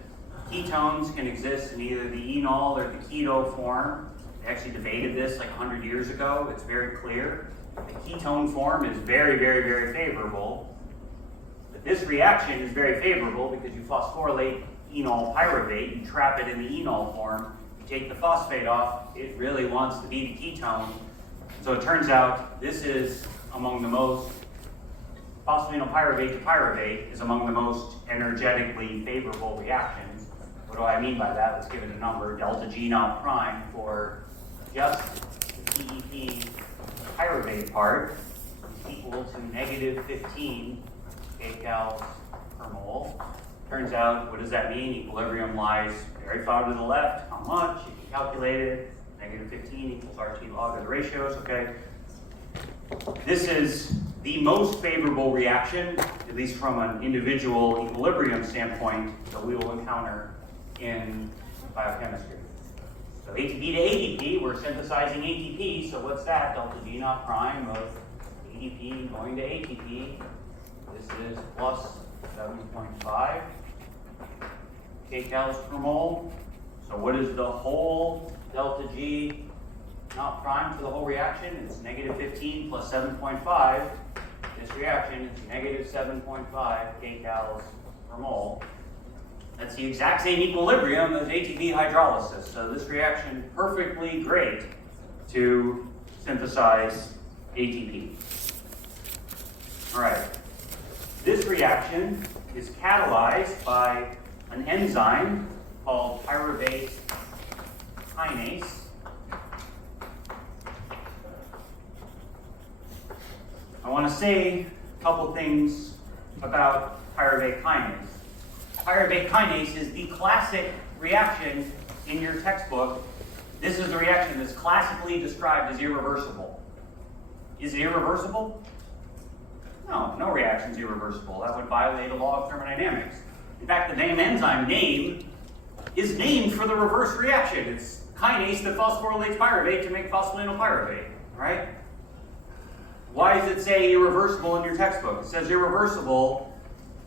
ketones can exist in either the enol or the keto form. They actually debated this like 100 years ago. It's very clear. The ketone form is very, very, very favorable. But this reaction is very favorable because you phosphorylate enol pyruvate, you trap it in the enol form, you take the phosphate off, it really wants to be the ketone. So it turns out this is among the most, phosphoenolpyruvate to pyruvate is among the most energetically favorable reactions. What do I mean by that? Let's give it a number. Delta G naught prime for just the PEP pyruvate part is equal to negative 15 kcals per mole. Turns out, what does that mean? Equilibrium lies very far to the left. How much? You can calculate it. Negative 15 equals RT log of the ratios, okay? This is the most favorable reaction, at least from an individual equilibrium standpoint, that we will encounter in biochemistry. So ATP to ADP, we're synthesizing ATP, so what's that? Delta G naught prime of ADP going to ATP. This is plus 7.5 kcals per mole. So what is the whole delta G naught prime for the whole reaction? It's negative 15 plus 7.5. This reaction is negative 7.5 kcals per mole. That's the exact same equilibrium as ATP hydrolysis. So this reaction perfectly great to synthesize ATP. All right. This reaction is catalyzed by an enzyme called pyruvate kinase. I want to say a couple things about pyruvate kinase. Pyruvate kinase is the classic reaction in your textbook. This is the reaction that's classically described as irreversible. Is it irreversible? No, no reaction is irreversible. That would violate a law of thermodynamics. In fact, the damn enzyme name is named for the reverse reaction. It's kinase that phosphorylates pyruvate to make phosphoenolpyruvate, right? Why does it say irreversible in your textbook? It says irreversible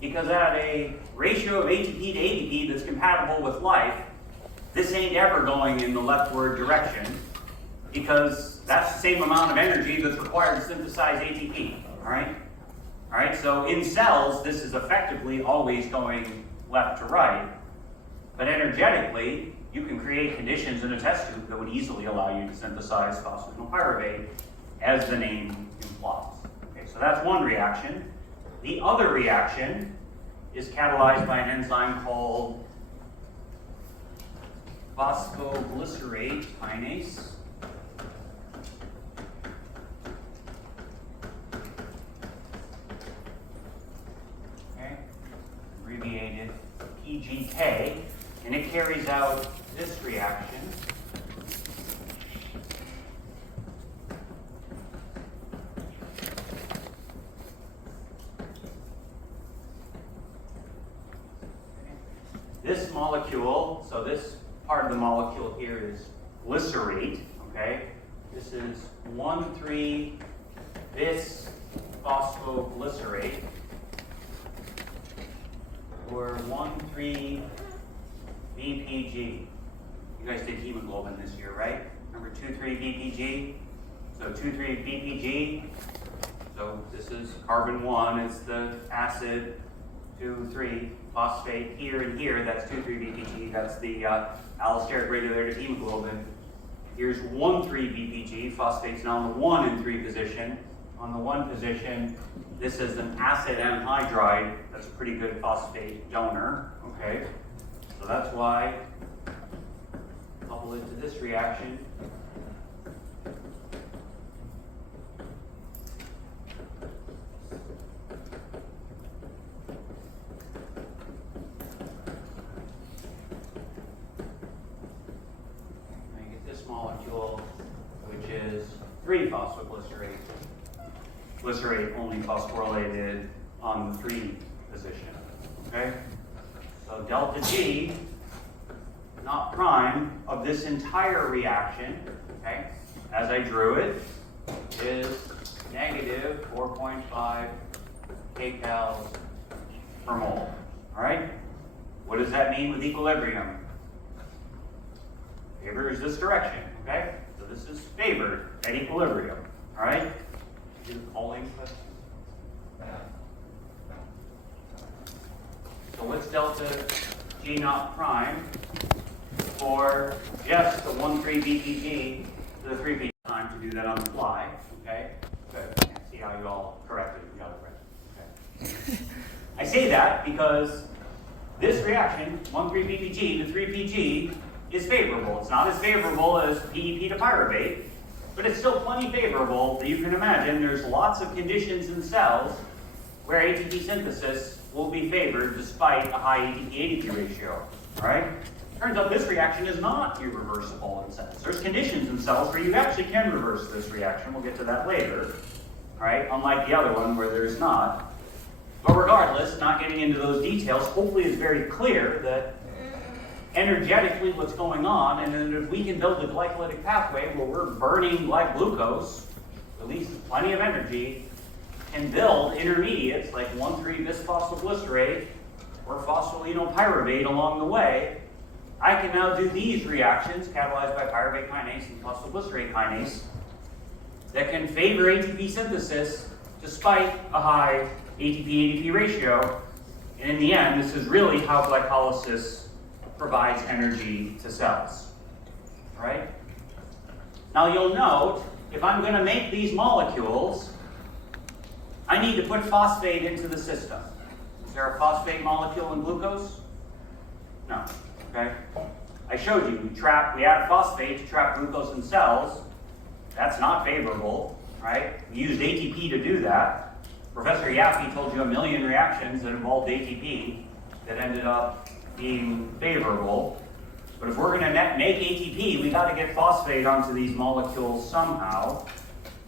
because at a ratio of ATP to ADP that's compatible with life, this ain't ever going in the leftward direction because that's the same amount of energy that's required to synthesize ATP, all right? All right, so in cells, this is effectively always going left to right, but energetically, you can create conditions in a test tube that would easily allow you to synthesize phosphoenolpyruvate, as the name implies. Okay, so that's one reaction. The other reaction is catalyzed by an enzyme called phosphoglycerate kinase. Okay, abbreviated PGK, and it carries out this reaction. This molecule, so this part of the molecule here is glycerate, okay? This is 1,3-bis phosphoglycerate. or 1,3-BPG. You guys did hemoglobin this year, right? Remember 2,3-BPG? So 2,3-BPG. So this is carbon 1, it's the acid, 2,3 phosphate here and here, that's 2,3-BPG, that's the allosteric regulated hemoglobin. Here's 1,3-BPG, phosphate's now on the 1 and 3 position. On the 1 position, this is an acid anhydride, that's a pretty good phosphate donor, okay? So that's why, couple it to this reaction. Molecule, which is 3-phosphoglycerate. Glycerate only phosphorylated on the 3 position. Okay? So delta G, not prime, of this entire reaction, okay, as I drew it, is negative 4.5 kcals per mole. Alright? What does that mean with equilibrium? Favors this direction, okay? So this is favored at equilibrium, all right? Do the polling question. So what's delta G naught prime for just the 1,3-BPG to the 3-P? Time to do that on the fly, okay? Good. See how you all corrected it. You got it right. Okay. I say that because this reaction, 1,3-BPG to 3-PG, is favorable. It's not as favorable as PEP to pyruvate, but it's still plenty favorable that you can imagine there's lots of conditions in cells where ATP synthesis will be favored despite a high ATP-ADP ratio, all right? Turns out this reaction is not irreversible in cells. There's conditions in cells where you actually can reverse this reaction. We'll get to that later, all right? Unlike the other one where there's not. But regardless, not getting into those details, hopefully it's very clear that energetically what's going on, and then if we can build a glycolytic pathway where we're burning like glucose, releases plenty of energy, can build intermediates like 1,3-bisphosphoglycerate or phospholinopyruvate along the way, I can now do these reactions catalyzed by pyruvate kinase and phosphoglycerate kinase that can favor ATP synthesis despite a high ATP-ADP ratio. And in the end, this is really how glycolysis provides energy to cells, all right? Now you'll note, if I'm going to make these molecules, I need to put phosphate into the system. Is there a phosphate molecule in glucose? No, okay? I showed you, we add phosphate to trap glucose in cells. That's not favorable, right? We used ATP to do that. Professor Yaffe told you a million reactions that involved ATP that ended up being favorable. But if we're going to make ATP, we got to get phosphate onto these molecules somehow.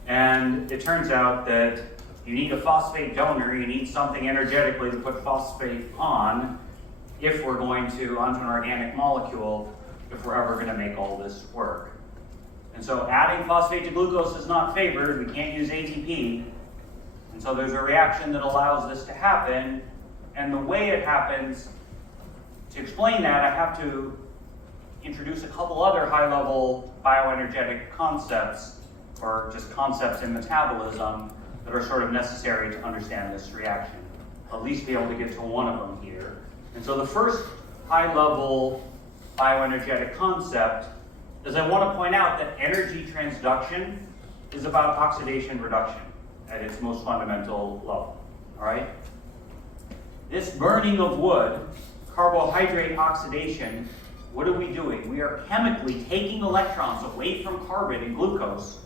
And it turns out that you need a phosphate donor, you need something energetically to put phosphate on if we're going to, onto an organic molecule, if we're ever going to make all this work. And so adding phosphate to glucose is not favored, we can't use ATP. And so there's a reaction that allows this to happen, and the way it happens, to explain that, I have to introduce a couple other high-level bioenergetic concepts, or just concepts in metabolism, that are sort of necessary to understand this reaction. I'll at least be able to get to one of them here. And so the first high-level bioenergetic concept is I want to point out that energy transduction is about oxidation reduction at its most fundamental level, all right? This burning of wood, carbohydrate oxidation, what are we doing? We are chemically taking electrons away from carbon and glucose.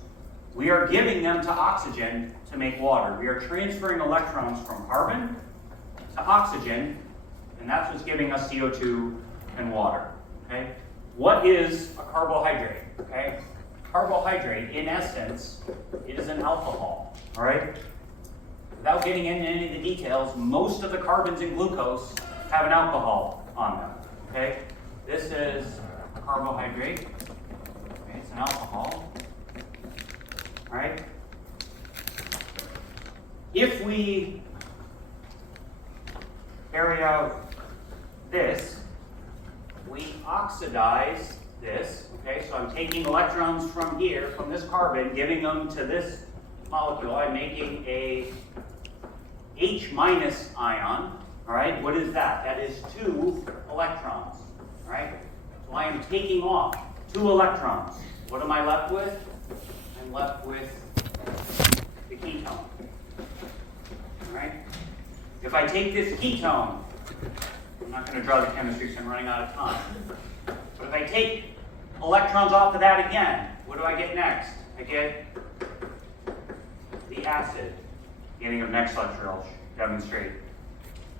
We are giving them to oxygen to make water. We are transferring electrons from carbon to oxygen, and that's what's giving us CO2 and water, okay? What is a carbohydrate, okay? Carbohydrate, in essence, it is an alcohol, all right? Without getting into any of the details, most of the carbons in glucose have an alcohol on them, okay? This is a carbohydrate, okay? It's an alcohol, all right? If we carry out this, we oxidize this, okay? So I'm taking electrons from here, from this carbon, giving them to this molecule. I'm making a H minus ion, all right? What is that? That is 2 electrons, all right? So I am taking off 2 electrons. What am I left with? I'm left with the ketone, all right? If I take this ketone, I'm not going to draw the chemistry because I'm running out of time. But if I take electrons off of that again, what do I get next? I get the acid. Beginning of next lecture, I'll demonstrate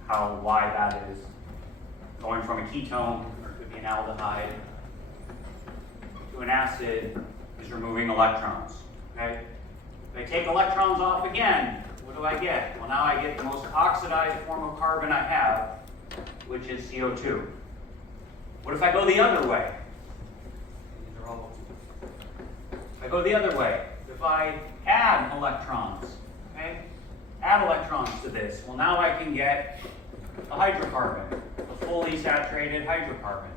why that is. Going from a ketone, or it could be an aldehyde, to an acid is removing electrons. Okay? If I take electrons off again, what do I get? Well, now I get the most oxidized form of carbon I have, which is CO2. What if I go the other way? These are all. If I go the other way, if I add electrons, okay? Add electrons to this. Well, now I can get a hydrocarbon, a fully saturated hydrocarbon.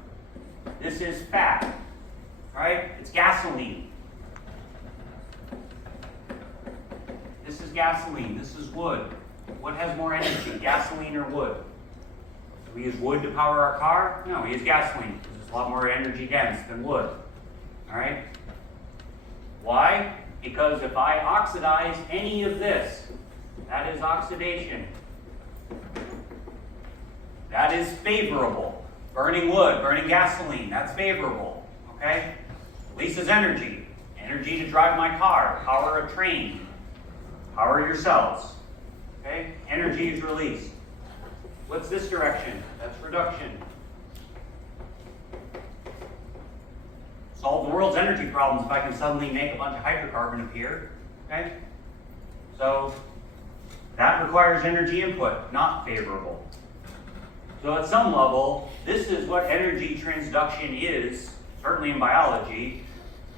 This is fat, right? It's gasoline. This is gasoline. This is wood. What has more energy, gasoline or wood? Do we use wood to power our car? No, we use gasoline. It's a lot more energy dense than wood. All right? Why? Because if I oxidize any of this, that is oxidation. That is favorable. Burning wood, burning gasoline, that's favorable. Okay? Releases energy. Energy to drive my car, power a train, power your cells. Okay? Energy is released. What's this direction? That's reduction. Solve the world's energy problems if I can suddenly make a bunch of hydrocarbon appear. Okay? So that requires energy input, not favorable. So at some level, this is what energy transduction is, certainly in biology,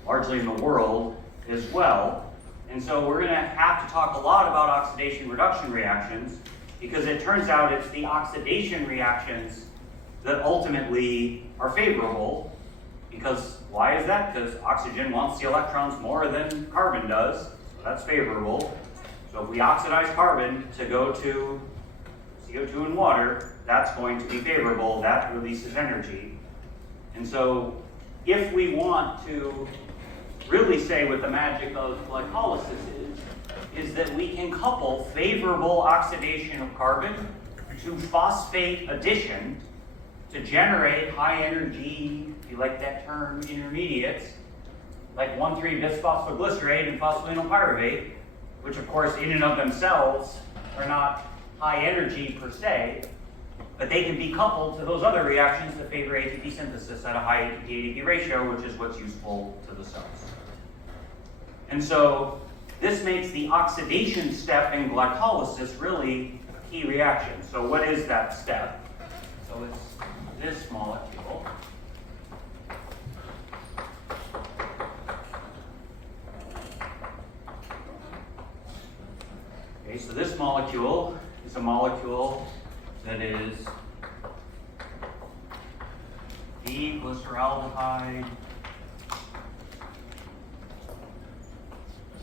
largely in the world as well. And so we're going to have to talk a lot about oxidation reduction reactions, because it turns out it's the oxidation reactions that ultimately are favorable. Because why is that? Because oxygen wants the electrons more than carbon does, so that's favorable. So if we oxidize carbon to go to CO2 and water, that's going to be favorable. That releases energy. And so if we want to really say what the magic of glycolysis is that we can couple favorable oxidation of carbon to phosphate addition to generate high energy, if you like that term, intermediates, like 1,3-bisphosphoglycerate and phosphoenol pyruvate, which of course in and of themselves are not high energy per se, but they can be coupled to those other reactions that favor ATP synthesis at a high ATP-ADP ratio, which is what's useful to the cells. And so this makes the oxidation step in glycolysis really a key reaction. So what is that step? So it's this molecule. Okay, so this molecule is a molecule that is D-glyceraldehyde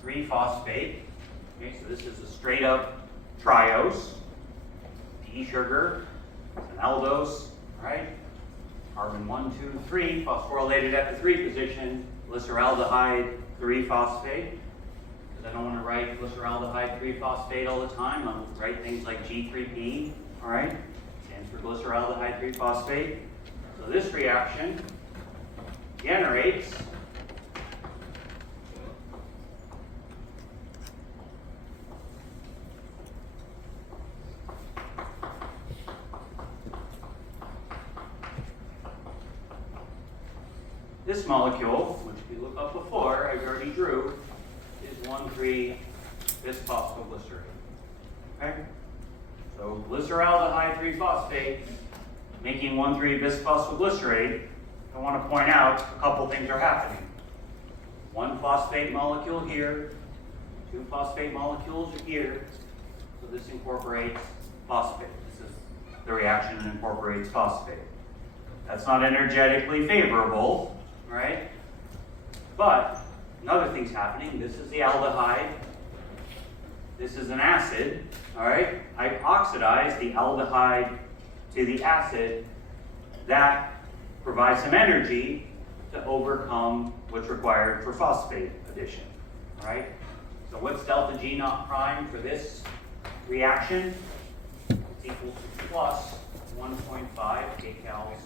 3-phosphate. Okay, so this is a straight up triose. D sugar, an aldose, right? Carbon 1, 2, 3, phosphorylated at the 3 position, glyceraldehyde 3-phosphate. Because I don't want to write glyceraldehyde 3-phosphate all the time. I'll write things like G3P, all right? Stands for glyceraldehyde 3-phosphate. So this reaction generates this molecule, which if you look up before, I already drew, is 1,3-bisphosphoglycerate. Okay? So glyceraldehyde 3-phosphate making 1,3-bisphosphoglycerate. I want to point out a couple things are happening. 1 phosphate molecule here, 2 phosphate molecules are here. So this incorporates phosphate. This is the reaction and incorporates phosphate. That's not energetically favorable, right? But another thing's happening. This is the aldehyde. This is an acid, all right? I oxidize the aldehyde to the acid. That provides some energy to overcome what's required for phosphate addition, all right? So what's delta G naught prime for this reaction? It's equal to plus 1.5 kcals.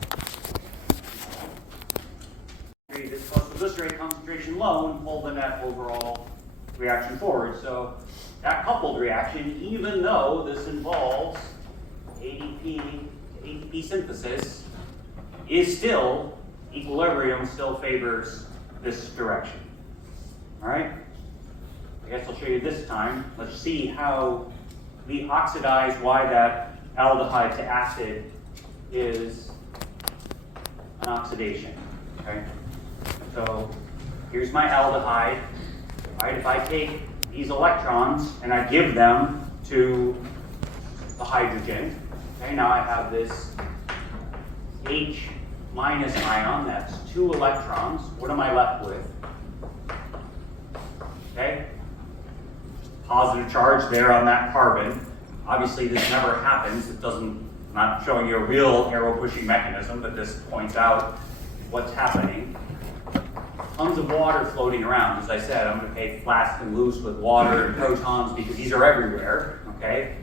This phosphoglycerate concentration low and pull the net overall reaction forward. So that coupled reaction, even though this involves ADP synthesis, is still, equilibrium still favors this direction. All right? I guess I'll show you this time. Let's see how we oxidize why that aldehyde to acid is an oxidation. Okay? So here's my aldehyde. Right? If I take these electrons and I give them to the hydrogen, okay, now I have this H minus ion, that's 2 electrons. What am I left with? Okay? Positive charge there on that carbon. Obviously this never happens. It doesn't, I'm not showing you a real arrow pushing mechanism, but this points out what's happening. Tons of water floating around. As I said, I'm going to take flask and loose with water and protons because these are everywhere, okay?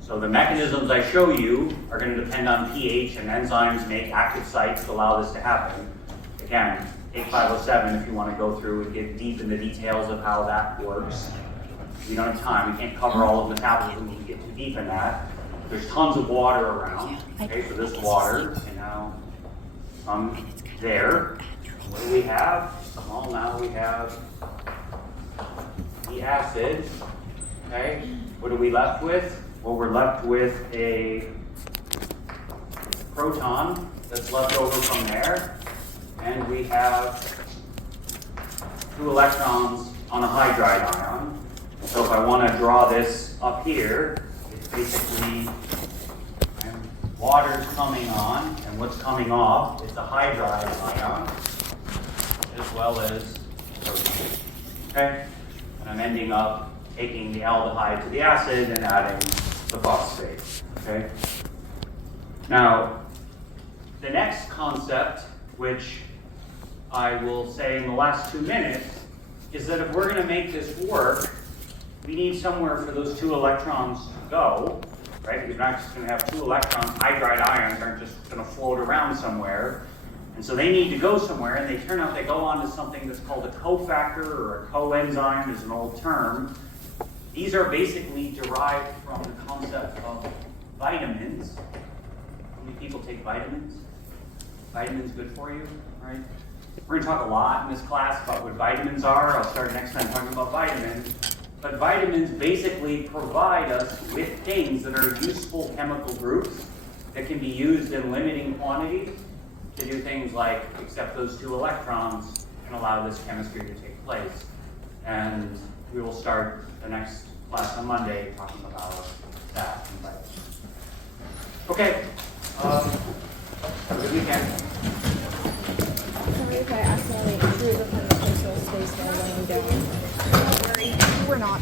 So the mechanisms I show you are going to depend on pH, and enzymes make active sites to allow this to happen. Again, take 507 if you want to go through and get deep in the details of how that works. We don't have time. We can't cover all of metabolism. We can get too deep in that. There's tons of water around. Okay, so this water can now come there. What do we have? Well, now we have the acid. Okay, what are we left with? Well, we're left with a proton that's left over from there, and we have 2 electrons on a hydride ion. So if I want to draw this up here, it's basically water's coming on, and what's coming off is a hydride ion, as well as protein. Okay? And I'm ending up taking the aldehyde to the acid and adding the phosphate. Okay? Now, the next concept, which I will say in the last 2 minutes, is that if we're going to make this work, we need somewhere for those 2 electrons to go, right? We're not just going to have 2 electrons. Hydride ions aren't just going to float around somewhere. And so they need to go somewhere, and they turn out they go on to something that's called a cofactor or a coenzyme is an old term. These are basically derived from the concept of vitamins. How many people take vitamins? Vitamins good for you, right? We're going to talk a lot in this class about what vitamins are. I'll start next time talking about vitamins. But vitamins basically provide us with things that are useful chemical groups that can be used in limiting quantities to do things like accept those 2 electrons and allow this chemistry to take place. And we will start the next class on Monday talking about that. Okay. Have a good weekend. Sorry if I accidentally drew the pen so it stays there laying down. Don't worry, we're not.